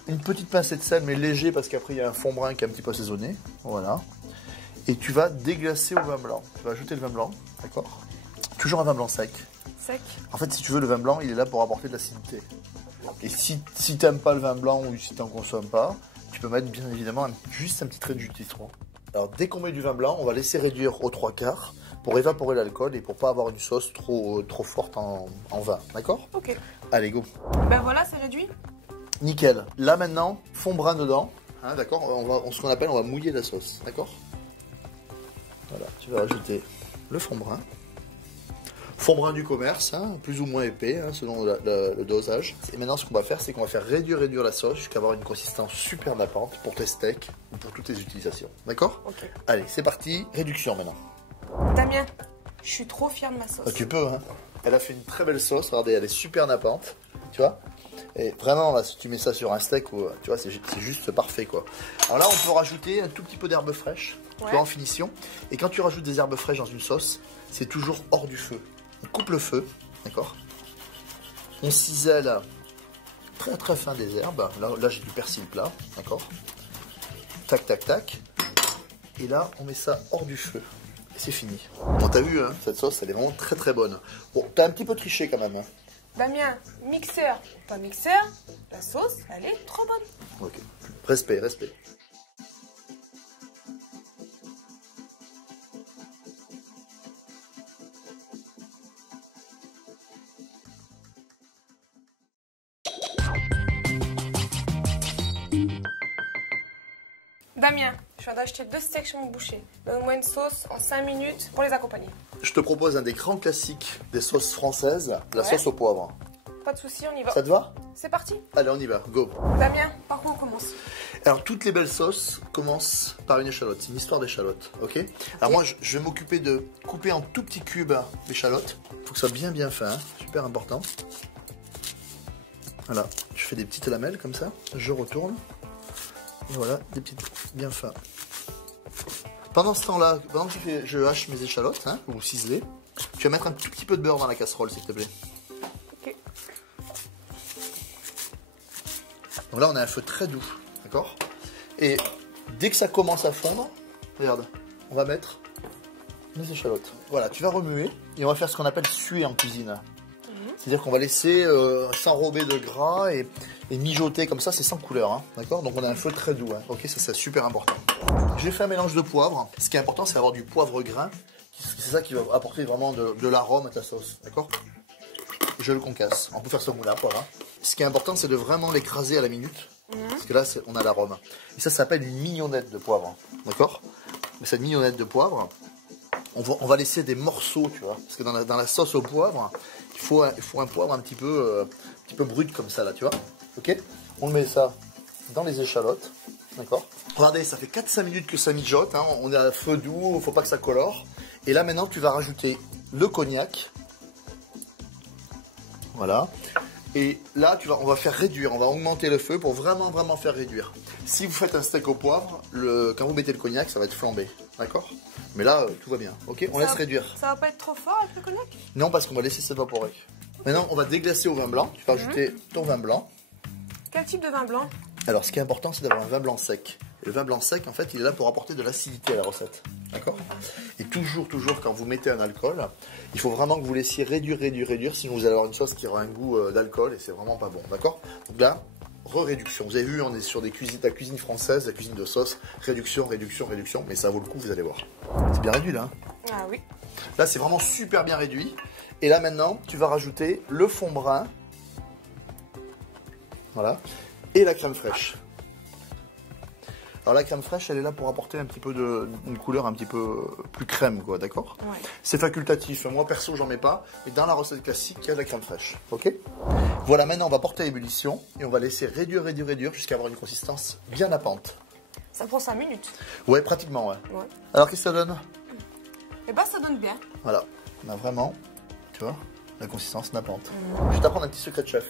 Une petite pincée de sel, mais léger, parce qu'après, il y a un fond brun qui est un petit peu assaisonné. Voilà. Et tu vas déglacer au vin blanc. Tu vas ajouter le vin blanc, d'accord? Toujours un vin blanc sec. Sec. En fait, si tu veux, le vin blanc, il est là pour apporter de l'acidité. Et si tu n'aimes pas le vin blanc ou si tu n'en consommes pas, tu peux mettre bien évidemment juste un petit trait de jus de citron. Alors, dès qu'on met du vin blanc, on va laisser réduire aux 3/4 pour évaporer l'alcool et pour pas avoir une sauce trop forte en vin. D'accord? Ok. Allez, go. Ben voilà, c'est réduit. Nickel. Là, maintenant, fond brun dedans. Hein, d'accord? Ce qu'on appelle, on va mouiller la sauce. D'accord? Voilà, tu vas rajouter le fond brun. Fond brun du commerce, hein, plus ou moins épais, hein, selon le dosage. Et maintenant, ce qu'on va faire, c'est qu'on va faire réduire la sauce jusqu'à avoir une consistance super nappante pour tes steaks ou pour toutes tes utilisations. D'accord? Ok. Allez, c'est parti. Réduction maintenant. Damien, je suis trop fière de ma sauce. Ah, tu peux, hein. Elle a fait une très belle sauce. Regardez, elle est super nappante. Tu vois? Et vraiment, là, si tu mets ça sur un steak, tu vois, c'est juste parfait, quoi. Alors là, on peut rajouter un tout petit peu d'herbes fraîches, tu vois, en finition. Et quand tu rajoutes des herbes fraîches dans une sauce, c'est toujours hors du feu. On coupe le feu, d'accord? On cisèle très très fin des herbes. Là j'ai du persil plat, d'accord? Tac, tac, tac. Et là, on met ça hors du feu. Et c'est fini. Bon, t'as vu, hein, cette sauce, elle est vraiment très très bonne. Bon, t'as un petit peu triché quand même. Hein. Damien, mixeur, pas mixeur, la sauce, elle est trop bonne. Ok, respect, respect. Damien, je viens d'acheter 2 steaks chez mon boucher. Donne-moi une sauce en 5 minutes pour les accompagner. Je te propose un des grands classiques des sauces françaises, la sauce au poivre. Pas de souci, on y va. Ça te va? C'est parti. Allez, on y va, go. Damien, par quoi on commence? Alors, toutes les belles sauces commencent par une échalote. C'est une histoire d'échalote, ok? Alors moi, je vais m'occuper de couper en tout petits cubes l'échalote. Il faut que ça soit bien fin, hein. Super important. Voilà, je fais des petites lamelles comme ça. Je retourne. Et voilà, des petites bien fins. Pendant ce temps-là, pendant que je hache mes échalotes, hein, ou ciselées, tu vas mettre un tout petit peu de beurre dans la casserole, s'il te plaît. Ok. Donc là, on a un feu très doux, d'accord? Et dès que ça commence à fondre, regarde, on va mettre les échalotes. Voilà, tu vas remuer et on va faire ce qu'on appelle suer en cuisine. C'est-à-dire qu'on va laisser s'enrober de gras et mijoter comme ça, c'est sans couleur, hein, d'accord? Donc on a un feu très doux, hein, ok, ça c'est super important. J'ai fait un mélange de poivre. Ce qui est important, c'est d'avoir du poivre grain. C'est ça qui va apporter vraiment de l'arôme à ta sauce, d'accord? Je le concasse. On peut faire ça au moulin à poivre. Hein. Ce qui est important, c'est de vraiment l'écraser à la minute, parce que là, on a l'arôme. Et ça s'appelle une mignonnette de poivre, d'accord? Mais cette mignonnette de poivre, on va laisser des morceaux, tu vois, parce que dans la sauce au poivre, il faut un poivre un petit peu brut comme ça, là, tu vois. Ok? On met ça dans les échalotes, d'accord? Regardez, ça fait 4-5 minutes que ça mijote, hein, on est à feu doux, il ne faut pas que ça colore. Et là, maintenant, tu vas rajouter le cognac. Voilà. Et là, on va faire réduire, on va augmenter le feu pour vraiment faire réduire. Si vous faites un steak au poivre, quand vous mettez le cognac, ça va être flambé, d'accord? Mais là, tout va bien, ok? On laisse réduire. Ça va pas être trop fort avec le cognac? Non, parce qu'on va laisser s'évaporer. Maintenant, on va déglacer au vin blanc. Tu vas ajouter ton vin blanc. Quel type de vin blanc? Alors, ce qui est important, c'est d'avoir un vin blanc sec. Et le vin blanc sec, en fait, il est là pour apporter de l'acidité à la recette, d'accord? Et toujours, quand vous mettez un alcool, il faut vraiment que vous laissiez réduire, sinon vous allez avoir une sauce qui aura un goût d'alcool et c'est vraiment pas bon, d'accord? Donc là, réduction. Vous avez vu, on est sur la cuisine française, la cuisine de sauce. Réduction, réduction, réduction. Mais ça vaut le coup, vous allez voir. C'est bien réduit là. Ah oui. Là, c'est vraiment super bien réduit. Et là, maintenant, tu vas rajouter le fond brun. Voilà. Et la crème fraîche. Alors la crème fraîche, elle est là pour apporter un petit peu une couleur un petit peu plus crème, quoi, d'accord? Ouais. C'est facultatif. Moi, perso, j'en mets pas. Mais dans la recette classique, il y a de la crème fraîche. Ok? Voilà, maintenant, on va porter à ébullition. Et on va laisser réduire, réduire, réduire jusqu'à avoir une consistance bien nappante. Ça prend 5 minutes. Ouais, pratiquement, ouais. Alors, qu'est-ce que ça donne? Eh ben, ça donne bien. Voilà. On a vraiment, tu vois, la consistance nappante. Je vais t'apprendre un petit secret de chef.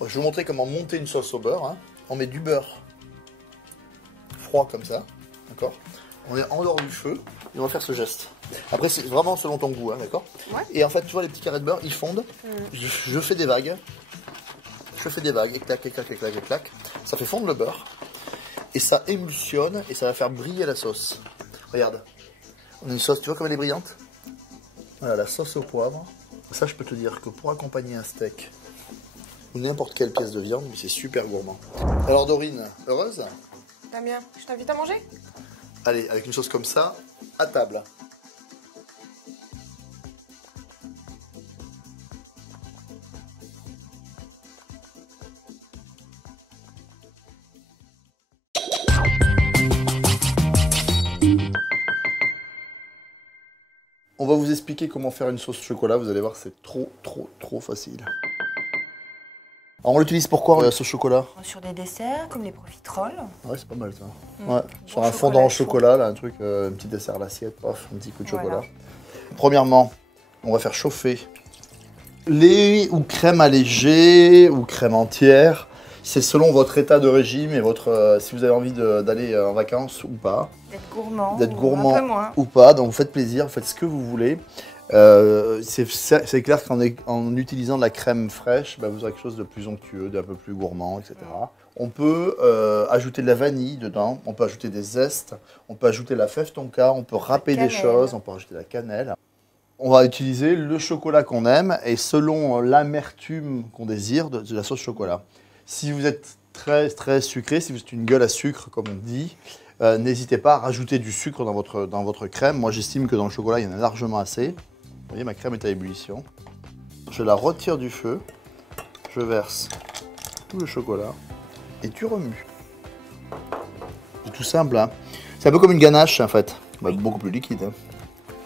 Je vais vous montrer comment monter une sauce au beurre. Hein. On met du beurre froid comme ça, d'accord? On est en dehors du feu et on va faire ce geste. Après, c'est vraiment selon ton goût, hein, d'accord? Ouais. Et en fait, tu vois, les petits carrés de beurre, ils fondent. Je fais des vagues. Je fais des vagues, et clac, et clac, et clac, et clac. Ça fait fondre le beurre. Et ça émulsionne et ça va faire briller la sauce. Regarde. On a une sauce, tu vois comme elle est brillante? Voilà, la sauce au poivre. Ça, je peux te dire que pour accompagner un steak ou n'importe quelle pièce de viande, c'est super gourmand. Alors Dorine, heureuse? Damien, je t'invite à manger? Allez, avec une sauce comme ça, à table. On va vous expliquer comment faire une sauce chocolat, vous allez voir, c'est trop facile. Alors on l'utilise pourquoi la sauce chocolat? Sur des desserts comme les profiteroles. Ouais, c'est pas mal ça. Ouais. Sur un fondant au chocolat, là, un truc, un petit dessert à l'assiette, paf, un petit coup de chocolat. Voilà. Premièrement, on va faire chauffer lait ou crème allégée ou crème entière. C'est selon votre état de régime et votre si vous avez envie d'aller en vacances ou pas. D'être gourmand, un peu moins. Ou pas. Donc vous faites plaisir, vous faites ce que vous voulez. C'est clair qu'en utilisant de la crème fraîche, bah, vous aurez quelque chose de plus onctueux, d'un peu plus gourmand, etc. On peut ajouter de la vanille dedans, on peut ajouter des zestes, on peut ajouter la fève tonka, on peut râper des choses, on peut ajouter de la cannelle. On va utiliser le chocolat qu'on aime et selon l'amertume qu'on désire de la sauce chocolat. Si vous êtes très sucré, si vous êtes une gueule à sucre comme on dit, n'hésitez pas à rajouter du sucre dans votre crème. Moi j'estime que dans le chocolat il y en a largement assez. Vous voyez, ma crème est à ébullition. Je la retire du feu, je verse tout le chocolat et tu remues. C'est tout simple, hein. C'est un peu comme une ganache en fait, beaucoup plus liquide. Hein.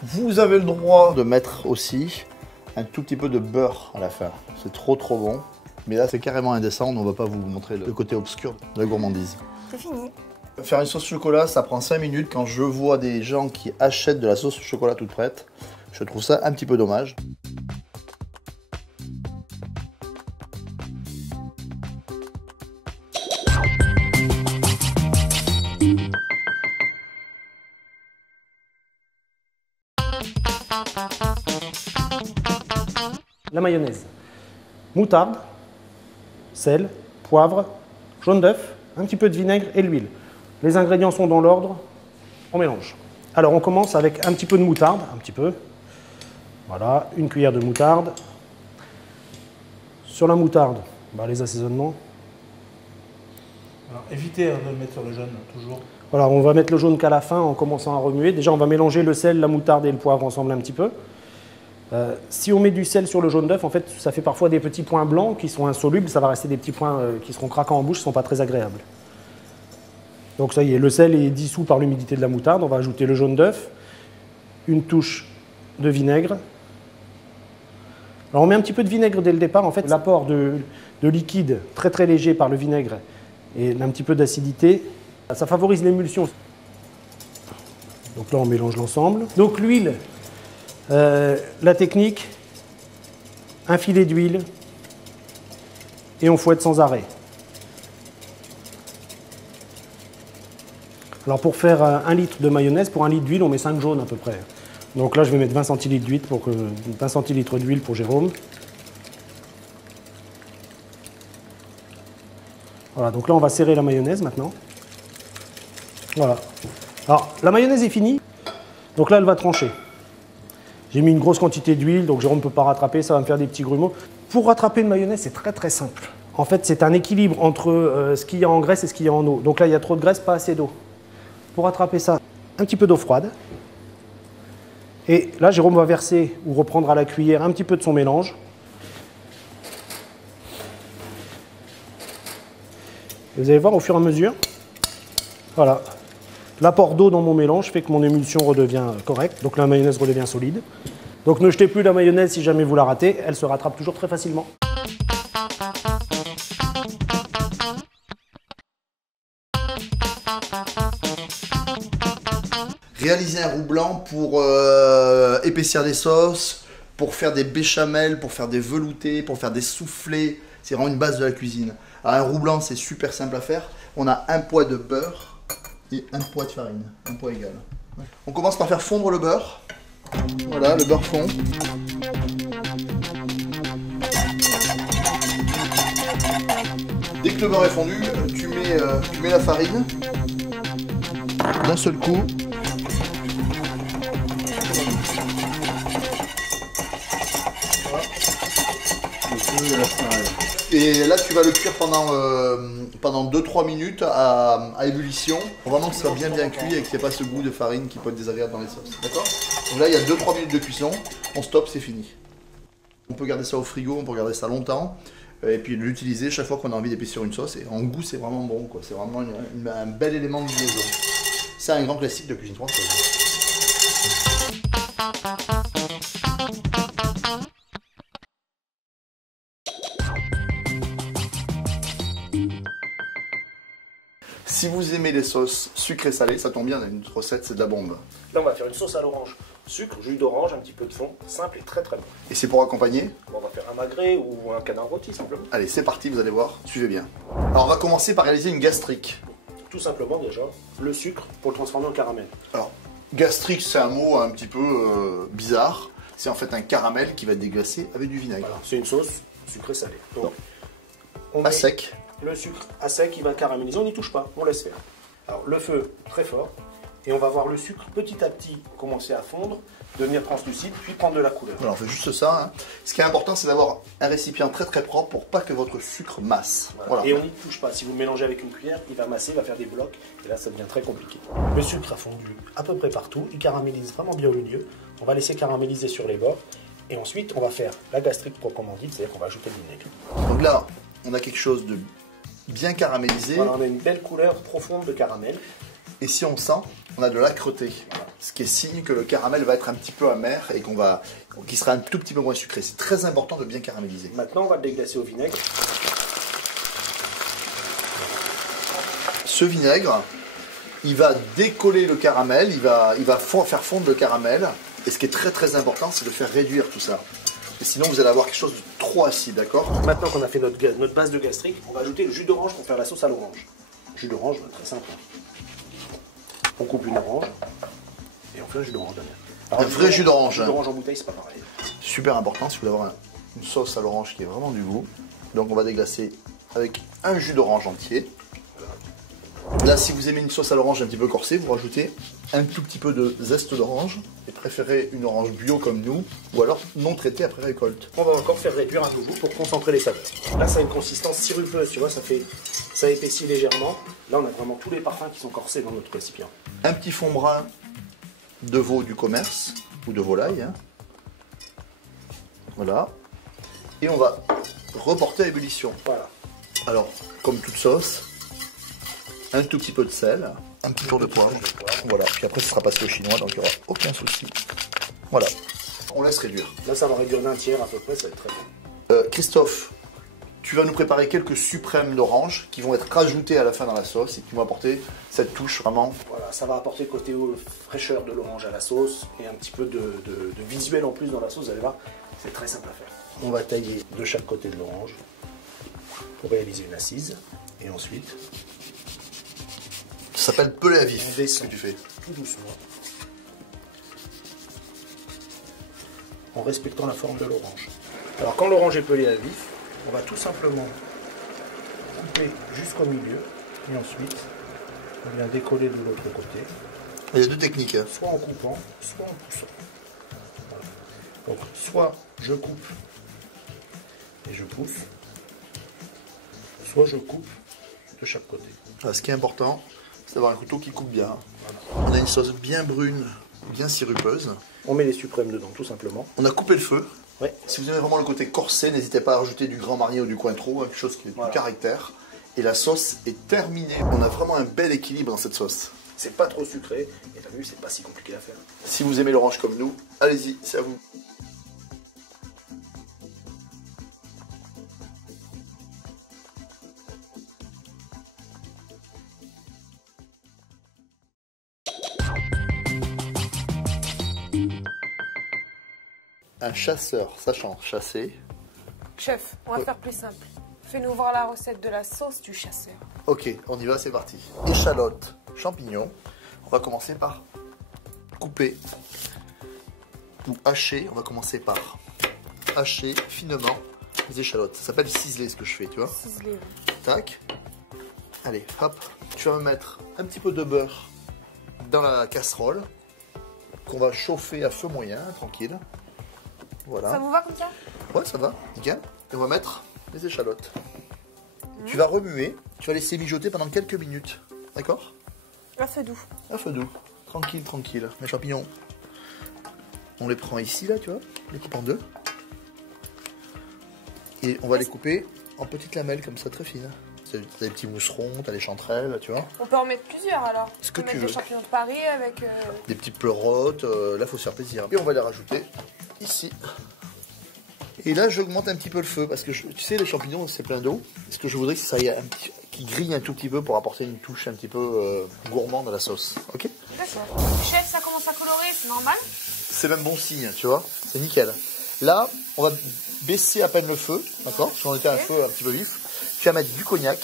Vous avez le droit de mettre aussi un tout petit peu de beurre à la fin. C'est trop bon. Mais là c'est carrément indécent, on ne va pas vous montrer le côté obscur de la gourmandise. C'est fini. Faire une sauce chocolat, ça prend 5 minutes. Quand je vois des gens qui achètent de la sauce chocolat toute prête, je trouve ça un petit peu dommage. La mayonnaise. Moutarde, sel, poivre, jaune d'œuf, un petit peu de vinaigre et l'huile. Les ingrédients sont dans l'ordre, on mélange. Alors on commence avec un petit peu de moutarde, un petit peu. Voilà, une cuillère de moutarde. Sur la moutarde, les assaisonnements. Alors évitez de le mettre sur le jaune, toujours. Voilà, on va mettre le jaune qu'à la fin en commençant à remuer. Déjà on va mélanger le sel, la moutarde et le poivre ensemble un petit peu. Si on met du sel sur le jaune d'œuf, en fait, ça fait parfois des petits points blancs qui sont insolubles. Ça va rester des petits points qui seront craquants en bouche, qui ne sont pas très agréables. Donc ça y est, le sel est dissous par l'humidité de la moutarde. On va ajouter le jaune d'œuf, une touche de vinaigre. Alors on met un petit peu de vinaigre dès le départ. En fait, l'apport de liquide très léger par le vinaigre et un petit peu d'acidité, ça favorise l'émulsion. Donc là, on mélange l'ensemble. Donc l'huile. La technique, un filet d'huile et on fouette sans arrêt. Alors pour faire 1 litre de mayonnaise, pour 1 litre d'huile, on met 5 jaunes à peu près. Donc là, je vais mettre 20 centilitres d'huile pour 20 centilitres d'huile pour Jérôme. Voilà, donc là, on va serrer la mayonnaise maintenant. Voilà. Alors, la mayonnaise est finie. Donc là, elle va trancher. J'ai mis une grosse quantité d'huile, donc Jérôme ne peut pas rattraper, ça va me faire des petits grumeaux. Pour rattraper une mayonnaise, c'est très simple. En fait, c'est un équilibre entre ce qu'il y a en graisse et ce qu'il y a en eau. Donc là, il y a trop de graisse, pas assez d'eau. Pour attraper ça, un petit peu d'eau froide. Et là, Jérôme va verser ou reprendre à la cuillère un petit peu de son mélange. Et vous allez voir au fur et à mesure, voilà, l'apport d'eau dans mon mélange fait que mon émulsion redevient correcte, donc la mayonnaise redevient solide. Donc ne jetez plus la mayonnaise si jamais vous la ratez, elle se rattrape toujours très facilement. Réaliser un roux blanc pour épaissir des sauces, pour faire des béchamels, pour faire des veloutés, pour faire des soufflés. C'est vraiment une base de la cuisine. Alors, un roux blanc, c'est super simple à faire. On a un poids de beurre et un poids de farine, un poids égal. On commence par faire fondre le beurre. Voilà, le beurre fond. Dès que le beurre est fondu, tu mets la farine d'un seul coup. Et là, tu vas le cuire pendant 2-3 minutes à ébullition. Pour vraiment que ce soit bien cuit et que tu n'aies pas ce goût de farine qui peut être désagréable dans les sauces. D'accord? Donc là, il y a 2-3 minutes de cuisson. On stoppe, c'est fini. On peut garder ça au frigo, on peut garder ça longtemps. Et puis l'utiliser chaque fois qu'on a envie d'épaissir une sauce. Et en goût, c'est vraiment bon, quoi. C'est vraiment un bel élément de liaison. C'est un grand classique de cuisine française. Si vous aimez les sauces sucrées salées, ça tombe bien, on a une recette, c'est de la bombe. Là, on va faire une sauce à l'orange. Sucre, jus d'orange, un petit peu de fond, simple et très très bon. Et c'est pour accompagner? On va faire un magret ou un canard rôti simplement. Allez, c'est parti, vous allez voir, suivez bien. Alors, on va commencer par réaliser une gastrique. Tout simplement, déjà, le sucre pour le transformer en caramel. Alors, gastrique, c'est un mot un petit peu bizarre. C'est en fait un caramel qui va être déglacé avec du vinaigre. Voilà, c'est une sauce sucrée salée. Donc, on à met sec. Le sucre à sec, il va caraméliser, on n'y touche pas, on laisse faire. Alors, le feu très fort, et on va voir le sucre petit à petit commencer à fondre, devenir translucide, puis prendre de la couleur. Voilà, on fait juste ça. Hein. Ce qui est important, c'est d'avoir un récipient très très propre pour pas que votre sucre masse. Voilà. Et on n'y touche pas. Si vous le mélangez avec une cuillère, il va masser, il va faire des blocs, et là, ça devient très compliqué. Le sucre a fondu à peu près partout, il caramélise vraiment bien au milieu. On va laisser caraméliser sur les bords, et ensuite, on va faire la gastrique proprement dite, c'est-à-dire qu'on va ajouter du vinaigre. Donc là, on a quelque chose de bien caramélisé. Voilà, on a une belle couleur profonde de caramel. Et si on sent, on a de l'âcreté. Voilà. Ce qui est signe que le caramel va être un petit peu amer et qu'il sera un tout petit peu moins sucré. C'est très important de bien caraméliser. Maintenant, on va le déglacer au vinaigre. Ce vinaigre, il va décoller le caramel, il va faire fondre le caramel. Et ce qui est très très important, c'est de faire réduire tout ça. Et sinon, vous allez avoir quelque chose de trop acide, d'accord? Maintenant qu'on a fait notre base de gastrique, on va ajouter le jus d'orange pour faire la sauce à l'orange. Jus d'orange, très simple. On coupe une orange et on fait un jus d'orange derrière. Un vrai jus d'orange. Jus d'orange en bouteille, c'est pas pareil. Super important si vous voulez avoir une sauce à l'orange qui ait vraiment du goût. Donc on va déglacer avec un jus d'orange entier. Là, si vous aimez une sauce à l'orange un petit peu corsée, vous rajoutez un tout petit peu de zeste d'orange et préférez une orange bio comme nous ou alors non traitée après récolte. On va encore faire réduire un peu le goût pour concentrer les saveurs. Là, ça a une consistance sirupeuse, tu vois, ça épaissit légèrement. Là, on a vraiment tous les parfums qui sont corsés dans notre récipient. Un petit fond brun de veau du commerce ou de volaille. Hein. Voilà. Et on va reporter à ébullition. Voilà. Alors, comme toute sauce, un tout petit peu de sel, un petit tour de poivre. Voilà, puis après ce sera passé au chinois, donc il n'y aura aucun souci. Voilà, on laisse réduire. Là, ça va réduire d'un tiers à peu près, ça va être très bon. Christophe, tu vas nous préparer quelques suprêmes d'orange qui vont être rajoutés à la fin dans la sauce et qui vont apporter cette touche vraiment. Voilà, ça va apporter le côté fraîcheur de l'orange à la sauce et un petit peu de visuel en plus dans la sauce, vous allez voir, c'est très simple à faire. On va tailler de chaque côté de l'orange pour réaliser une assise et ensuite... Ça s'appelle pelé à vif, ce que tu fais. Tout doucement. En respectant la forme de l'orange. Alors quand l'orange est pelée à vif, on va tout simplement couper jusqu'au milieu et ensuite on vient décoller de l'autre côté. Il y a deux techniques. Hein. Soit en coupant, soit en poussant. Voilà. Donc soit je coupe et je pousse, soit je coupe de chaque côté. Alors, ce qui est important, c'est d'avoir un couteau qui coupe bien. Voilà. On a une sauce bien brune, bien sirupeuse. On met les suprêmes dedans, tout simplement. On a coupé le feu. Ouais. Si vous avez vraiment le côté corsé, n'hésitez pas à rajouter du Grand Marnier ou du Cointreau, quelque chose qui est du caractère. Et la sauce est terminée. On a vraiment un bel équilibre dans cette sauce. C'est pas trop sucré, et t'as vu, c'est pas si compliqué à faire. Si vous aimez l'orange comme nous, allez-y, c'est à vous. Un chasseur sachant chasser. Chef, on va faire plus simple. Fais-nous voir la recette de la sauce du chasseur. Ok, on y va, c'est parti. Échalotes, champignons. On va commencer par couper ou hacher. On va commencer par hacher finement les échalotes. Ça s'appelle ciseler ce que je fais, tu vois. Ciseler, oui. Tac. Allez, hop. Tu vas me mettre un petit peu de beurre dans la casserole qu'on va chauffer à feu moyen, tranquille. Voilà. Ça vous va comme ça? Ouais, ça va, nickel. Et on va mettre les échalotes. Tu vas remuer, tu vas laisser mijoter pendant quelques minutes. D'accord? À feu doux. À feu doux. Tranquille, tranquille. Les champignons, on les prend ici, là, tu vois. On les coupe en deux. Et on va les couper en petites lamelles, comme ça, très fines. T'as des petits mousserons, t'as les chanterelles, tu vois. On peut en mettre plusieurs alors. Ce que on peut tu mettre veux. des champignons de Paris avec... Des petites pleurotes, là, faut se faire plaisir. Et on va les rajouter ici. Et là, j'augmente un petit peu le feu parce que tu sais, les champignons, c'est plein d'eau. Ce que je voudrais, c'est que ça aille qui grille un tout petit peu pour apporter une touche un petit peu gourmande à la sauce. Ok? D'accord. Chef, ça commence à colorer, c'est normal? C'est même bon signe, tu vois. C'est nickel. Là, on va baisser à peine le feu, d'accord? Si on était à un feu un petit peu vif. Tu vas mettre du cognac.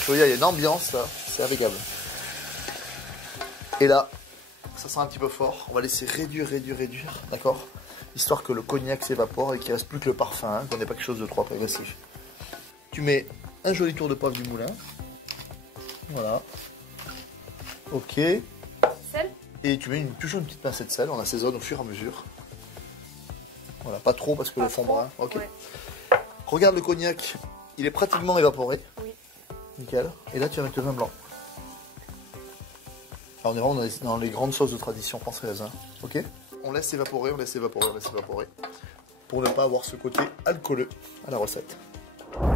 Je veux dire, il y a une ambiance là, c'est impeccable. Et là, ça sent un petit peu fort. On va laisser réduire, d'accord? Histoire que le cognac s'évapore et qu'il ne reste plus que le parfum, hein, qu'on n'ait pas quelque chose de trop agressif. Tu mets un joli tour de poivre du moulin. Voilà. Ok. Sel? Et tu mets toujours une petite pincée de sel, on assaisonne au fur et à mesure. Voilà, pas trop parce que le fond brun. Ok. Ouais. Regarde le cognac, il est pratiquement évaporé. Oui. Nickel. Et là tu vas mettre le vin blanc. Alors, on est vraiment dans les grandes sauces de tradition française. Hein. Ok. On laisse évaporer, pour ne pas avoir ce côté alcooleux à la recette.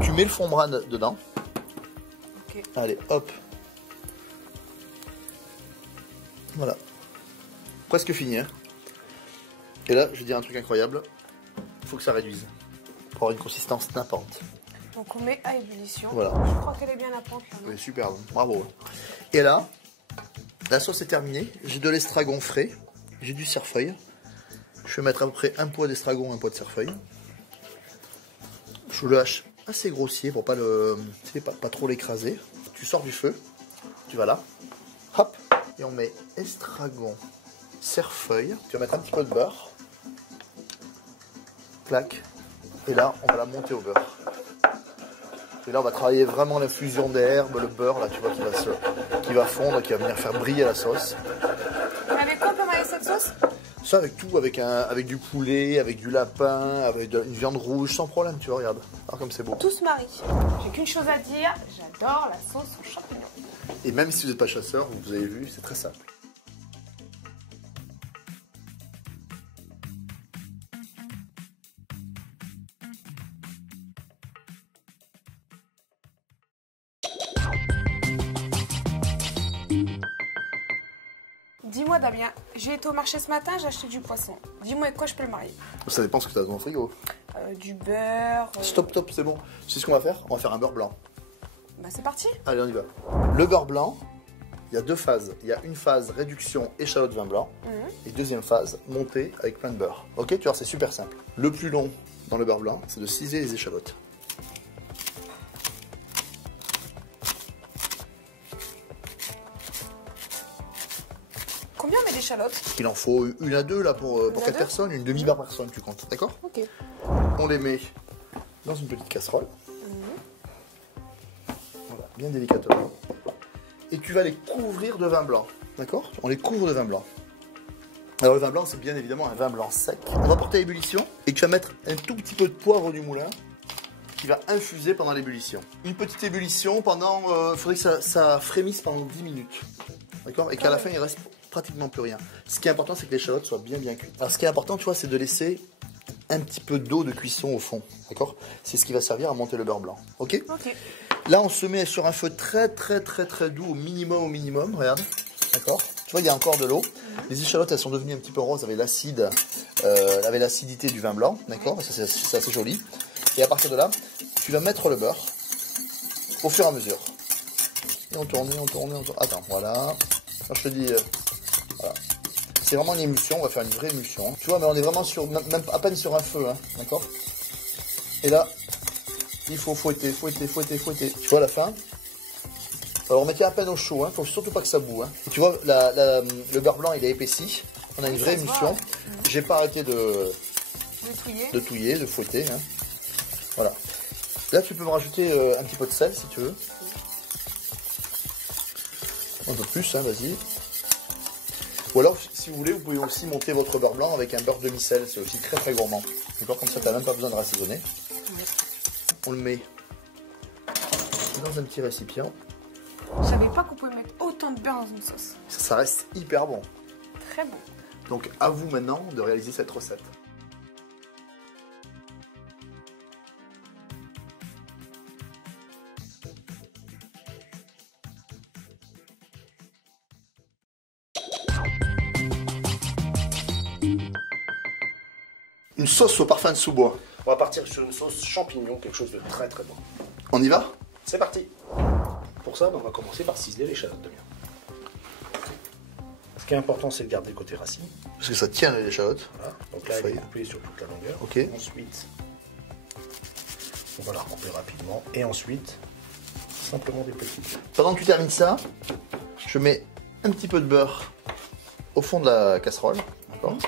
Tu mets le fond brun dedans. Ok. Allez, hop. Voilà. Presque fini. Hein. Et là, je vais dire un truc incroyable. Il faut que ça réduise. Pour avoir une consistance nappante. Donc on met à ébullition. Voilà. Je crois qu'elle est bien à pente là. Oui, super, bravo. Et là, la sauce est terminée. J'ai de l'estragon frais. J'ai du cerfeuil. Je vais mettre à peu près un poids d'estragon, un poids de cerfeuil. Je le hache assez grossier pour pas trop l'écraser. Tu sors du feu. Tu vas là. Hop. Et on met estragon, cerfeuil. Tu vas mettre un petit peu de beurre. Clac. Et là, on va la monter au beurre. Et là, on va travailler vraiment l'infusion des herbes, le beurre, là, tu vois, qui va fondre, qui va venir faire briller la sauce. Avec quoi on peut marier cette sauce? Ça, avec tout, avec du poulet, avec du lapin, avec une viande rouge, sans problème, tu vois, regarde. Alors, comme c'est beau. Tout se marie. J'ai qu'une chose à dire, j'adore la sauce aux champignons. Et même si vous n'êtes pas chasseur, vous avez vu, c'est très simple. Dis-moi Damien, j'ai été au marché ce matin, j'ai acheté du poisson. Dis-moi avec quoi je peux le marier? Ça dépend ce que tu as dans ton frigo. Du beurre... Stop, c'est bon. C'est ce qu'on va faire? On va faire un beurre blanc. Bah c'est parti. Allez, on y va. Le beurre blanc, il y a deux phases. Il y a une phase réduction échalote vin blanc et deuxième phase montée avec plein de beurre. Ok, tu vois, c'est super simple. Le plus long dans le beurre blanc, c'est de ciseler les échalotes. Combien on met d'échalotes? Il en faut une à deux là pour 4 personnes, une demi par personne, tu comptes, d'accord? Ok. On les met dans une petite casserole. Voilà, bien délicatement. Et tu vas les couvrir de vin blanc, d'accord? On les couvre de vin blanc. Alors le vin blanc, c'est bien évidemment un vin blanc sec. On va porter à ébullition et tu vas mettre un tout petit peu de poivre du moulin qui va infuser pendant l'ébullition. Une petite ébullition pendant, il faudrait que ça frémisse pendant 10 minutes. D'accord? Et qu'à la fin, il reste pratiquement plus rien. Ce qui est important, c'est que l'échalote soit bien cuite. Alors ce qui est important, tu vois, c'est de laisser un petit peu d'eau de cuisson au fond. D'accord? C'est ce qui va servir à monter le beurre blanc. Ok? Ok. Là, on se met sur un feu très doux, au minimum, regarde. D'accord? Tu vois, il y a encore de l'eau. Les échalotes, elles sont devenues un petit peu roses avec l'acide, avec l'acidité du vin blanc. D'accord? C'est assez joli. Et à partir de là, tu vas mettre le beurre au fur et à mesure. Et on tourne. Attends, voilà. Quand je te dis, voilà. C'est vraiment une émulsion, on va faire une vraie émulsion. Tu vois, mais on est vraiment sur, même à peine sur un feu, hein, d'accord? Et là, il faut fouetter. Tu vois la fin? Alors on mettait à peine au chaud, hein, faut surtout pas que ça boue. Hein. Et tu vois, le beurre blanc il est épaissi, on a une vraie émulsion. J'ai pas arrêté de touiller, de fouetter. Hein. Voilà. Là tu peux me rajouter un petit peu de sel si tu veux. Un peu plus, hein, vas-y. Ou alors si vous voulez, vous pouvez aussi monter votre beurre blanc avec un beurre demi-sel, c'est aussi très gourmand. D'accord, comme ça tu n'as même pas besoin de rassaisonner. On le met dans un petit récipient. Je savais pas qu'on pouvait mettre autant de beurre dans une sauce. Ça reste hyper bon. Très bon. Donc à vous maintenant de réaliser cette recette. Une sauce au parfum de sous-bois. On va partir sur une sauce champignon, quelque chose de très bon. On y va? C'est parti. Pour ça, on va commencer par ciseler l'échalote de bien. Ce qui est important, c'est de garder le côté racine. Parce que ça tient l'échalote. Voilà. Donc là, elle est coupée sur toute la longueur. Ok. Ensuite, on va la recouper rapidement. Et ensuite, simplement des petites. Pendant que tu termines ça, je mets un petit peu de beurre au fond de la casserole. D'accord.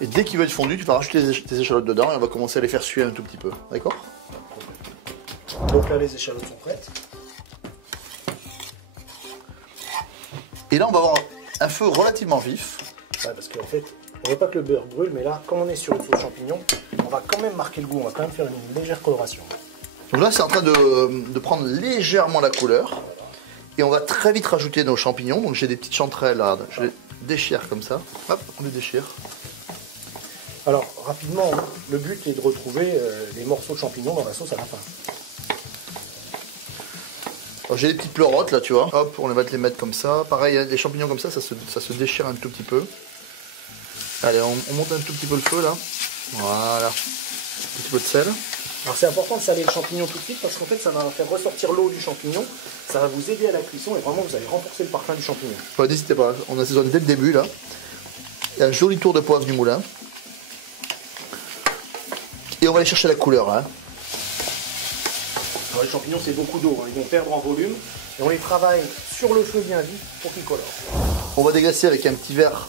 Et dès qu'il va être fondu, tu vas rajouter tes échalotes dedans et on va commencer à les faire suer un tout petit peu. D'accord? Donc là, les échalotes sont prêtes. Et là, on va avoir un feu relativement vif. Ouais, parce qu'en fait, on ne veut pas que le beurre brûle, mais là, comme on est sur une sauce champignon, on va quand même marquer le goût, on va quand même faire une légère coloration. Donc là, c'est en train de prendre légèrement la couleur. Voilà. Et on va très vite rajouter nos champignons. Donc j'ai des petites chanterelles là, je les déchire comme ça. Hop, on les déchire. Alors, rapidement, le but est de retrouver les morceaux de champignons dans la sauce à la fin. J'ai des petites pleurotes là, tu vois. Hop, on va les mettre comme ça. Pareil, les champignons comme ça se déchire un tout petit peu. Allez, on monte un tout petit peu le feu là. Voilà. Un petit peu de sel. Alors c'est important de saler le champignon tout de suite parce qu'en fait ça va faire ressortir l'eau du champignon. Ça va vous aider à la cuisson et vraiment vous allez renforcer le parfum du champignon. Ouais, n'hésitez pas, on assaisonne dès le début là. Il y a un joli tour de poivre du moulin. Et on va aller chercher la couleur là. Alors les champignons c'est beaucoup d'eau, hein. Ils vont perdre en volume et on les travaille sur le feu bien vif pour qu'ils colorent. On va déglacer avec un petit verre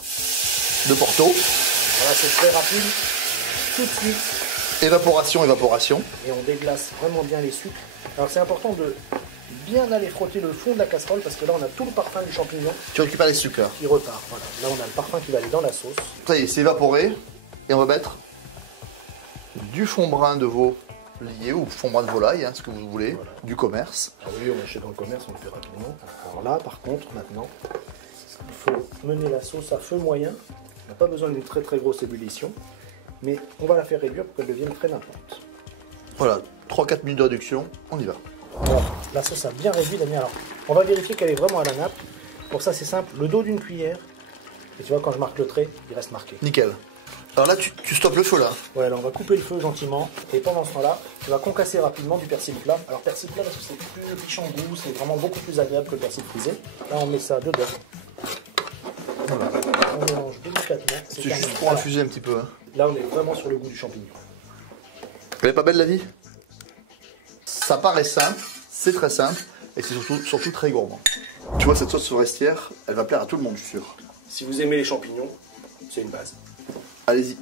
de Porto. Voilà, c'est très rapide, tout de suite. Évaporation. Et on déglace vraiment bien les sucres. Alors c'est important de bien aller frotter le fond de la casserole parce que là on a tout le parfum du champignon. Tu récupères les sucres là. Qui repart, voilà. Là on a le parfum qui va aller dans la sauce. Ça y est, c'est évaporé. Et on va mettre du fond brun de veau lié ou fond brun de volaille, hein, ce que vous voulez, voilà. Du commerce. Ah oui, on achète dans le commerce, on le fait rapidement. Alors là, par contre, maintenant, il faut mener la sauce à feu moyen. On n'a pas besoin d'une très grosse ébullition, mais on va la faire réduire pour qu'elle devienne très nappante. Voilà, 3-4 minutes de réduction, on y va. Alors, la sauce a bien réduit, Damien. Alors, on va vérifier qu'elle est vraiment à la nappe. Pour ça, c'est simple, le dos d'une cuillère. Et tu vois, quand je marque le trait, il reste marqué. Nickel. Alors là, tu stoppes le feu là. Ouais, alors on va couper le feu gentiment. Et pendant ce temps-là, tu vas concasser rapidement du persil plat. Alors persil plat parce que c'est plus riche en goût, c'est vraiment beaucoup plus agréable que le persil frisé. Là, on met ça dedans. Voilà. On mélange délicatement. C'est juste pour infuser un petit peu. Hein. Là, on est vraiment sur le goût du champignon. Elle est pas belle la vie? Ça paraît simple, c'est très simple. Et c'est surtout très gourmand. Tu vois, cette sauce forestière, elle va plaire à tout le monde, je suis sûr. Si vous aimez les champignons, c'est une base. Allez-y.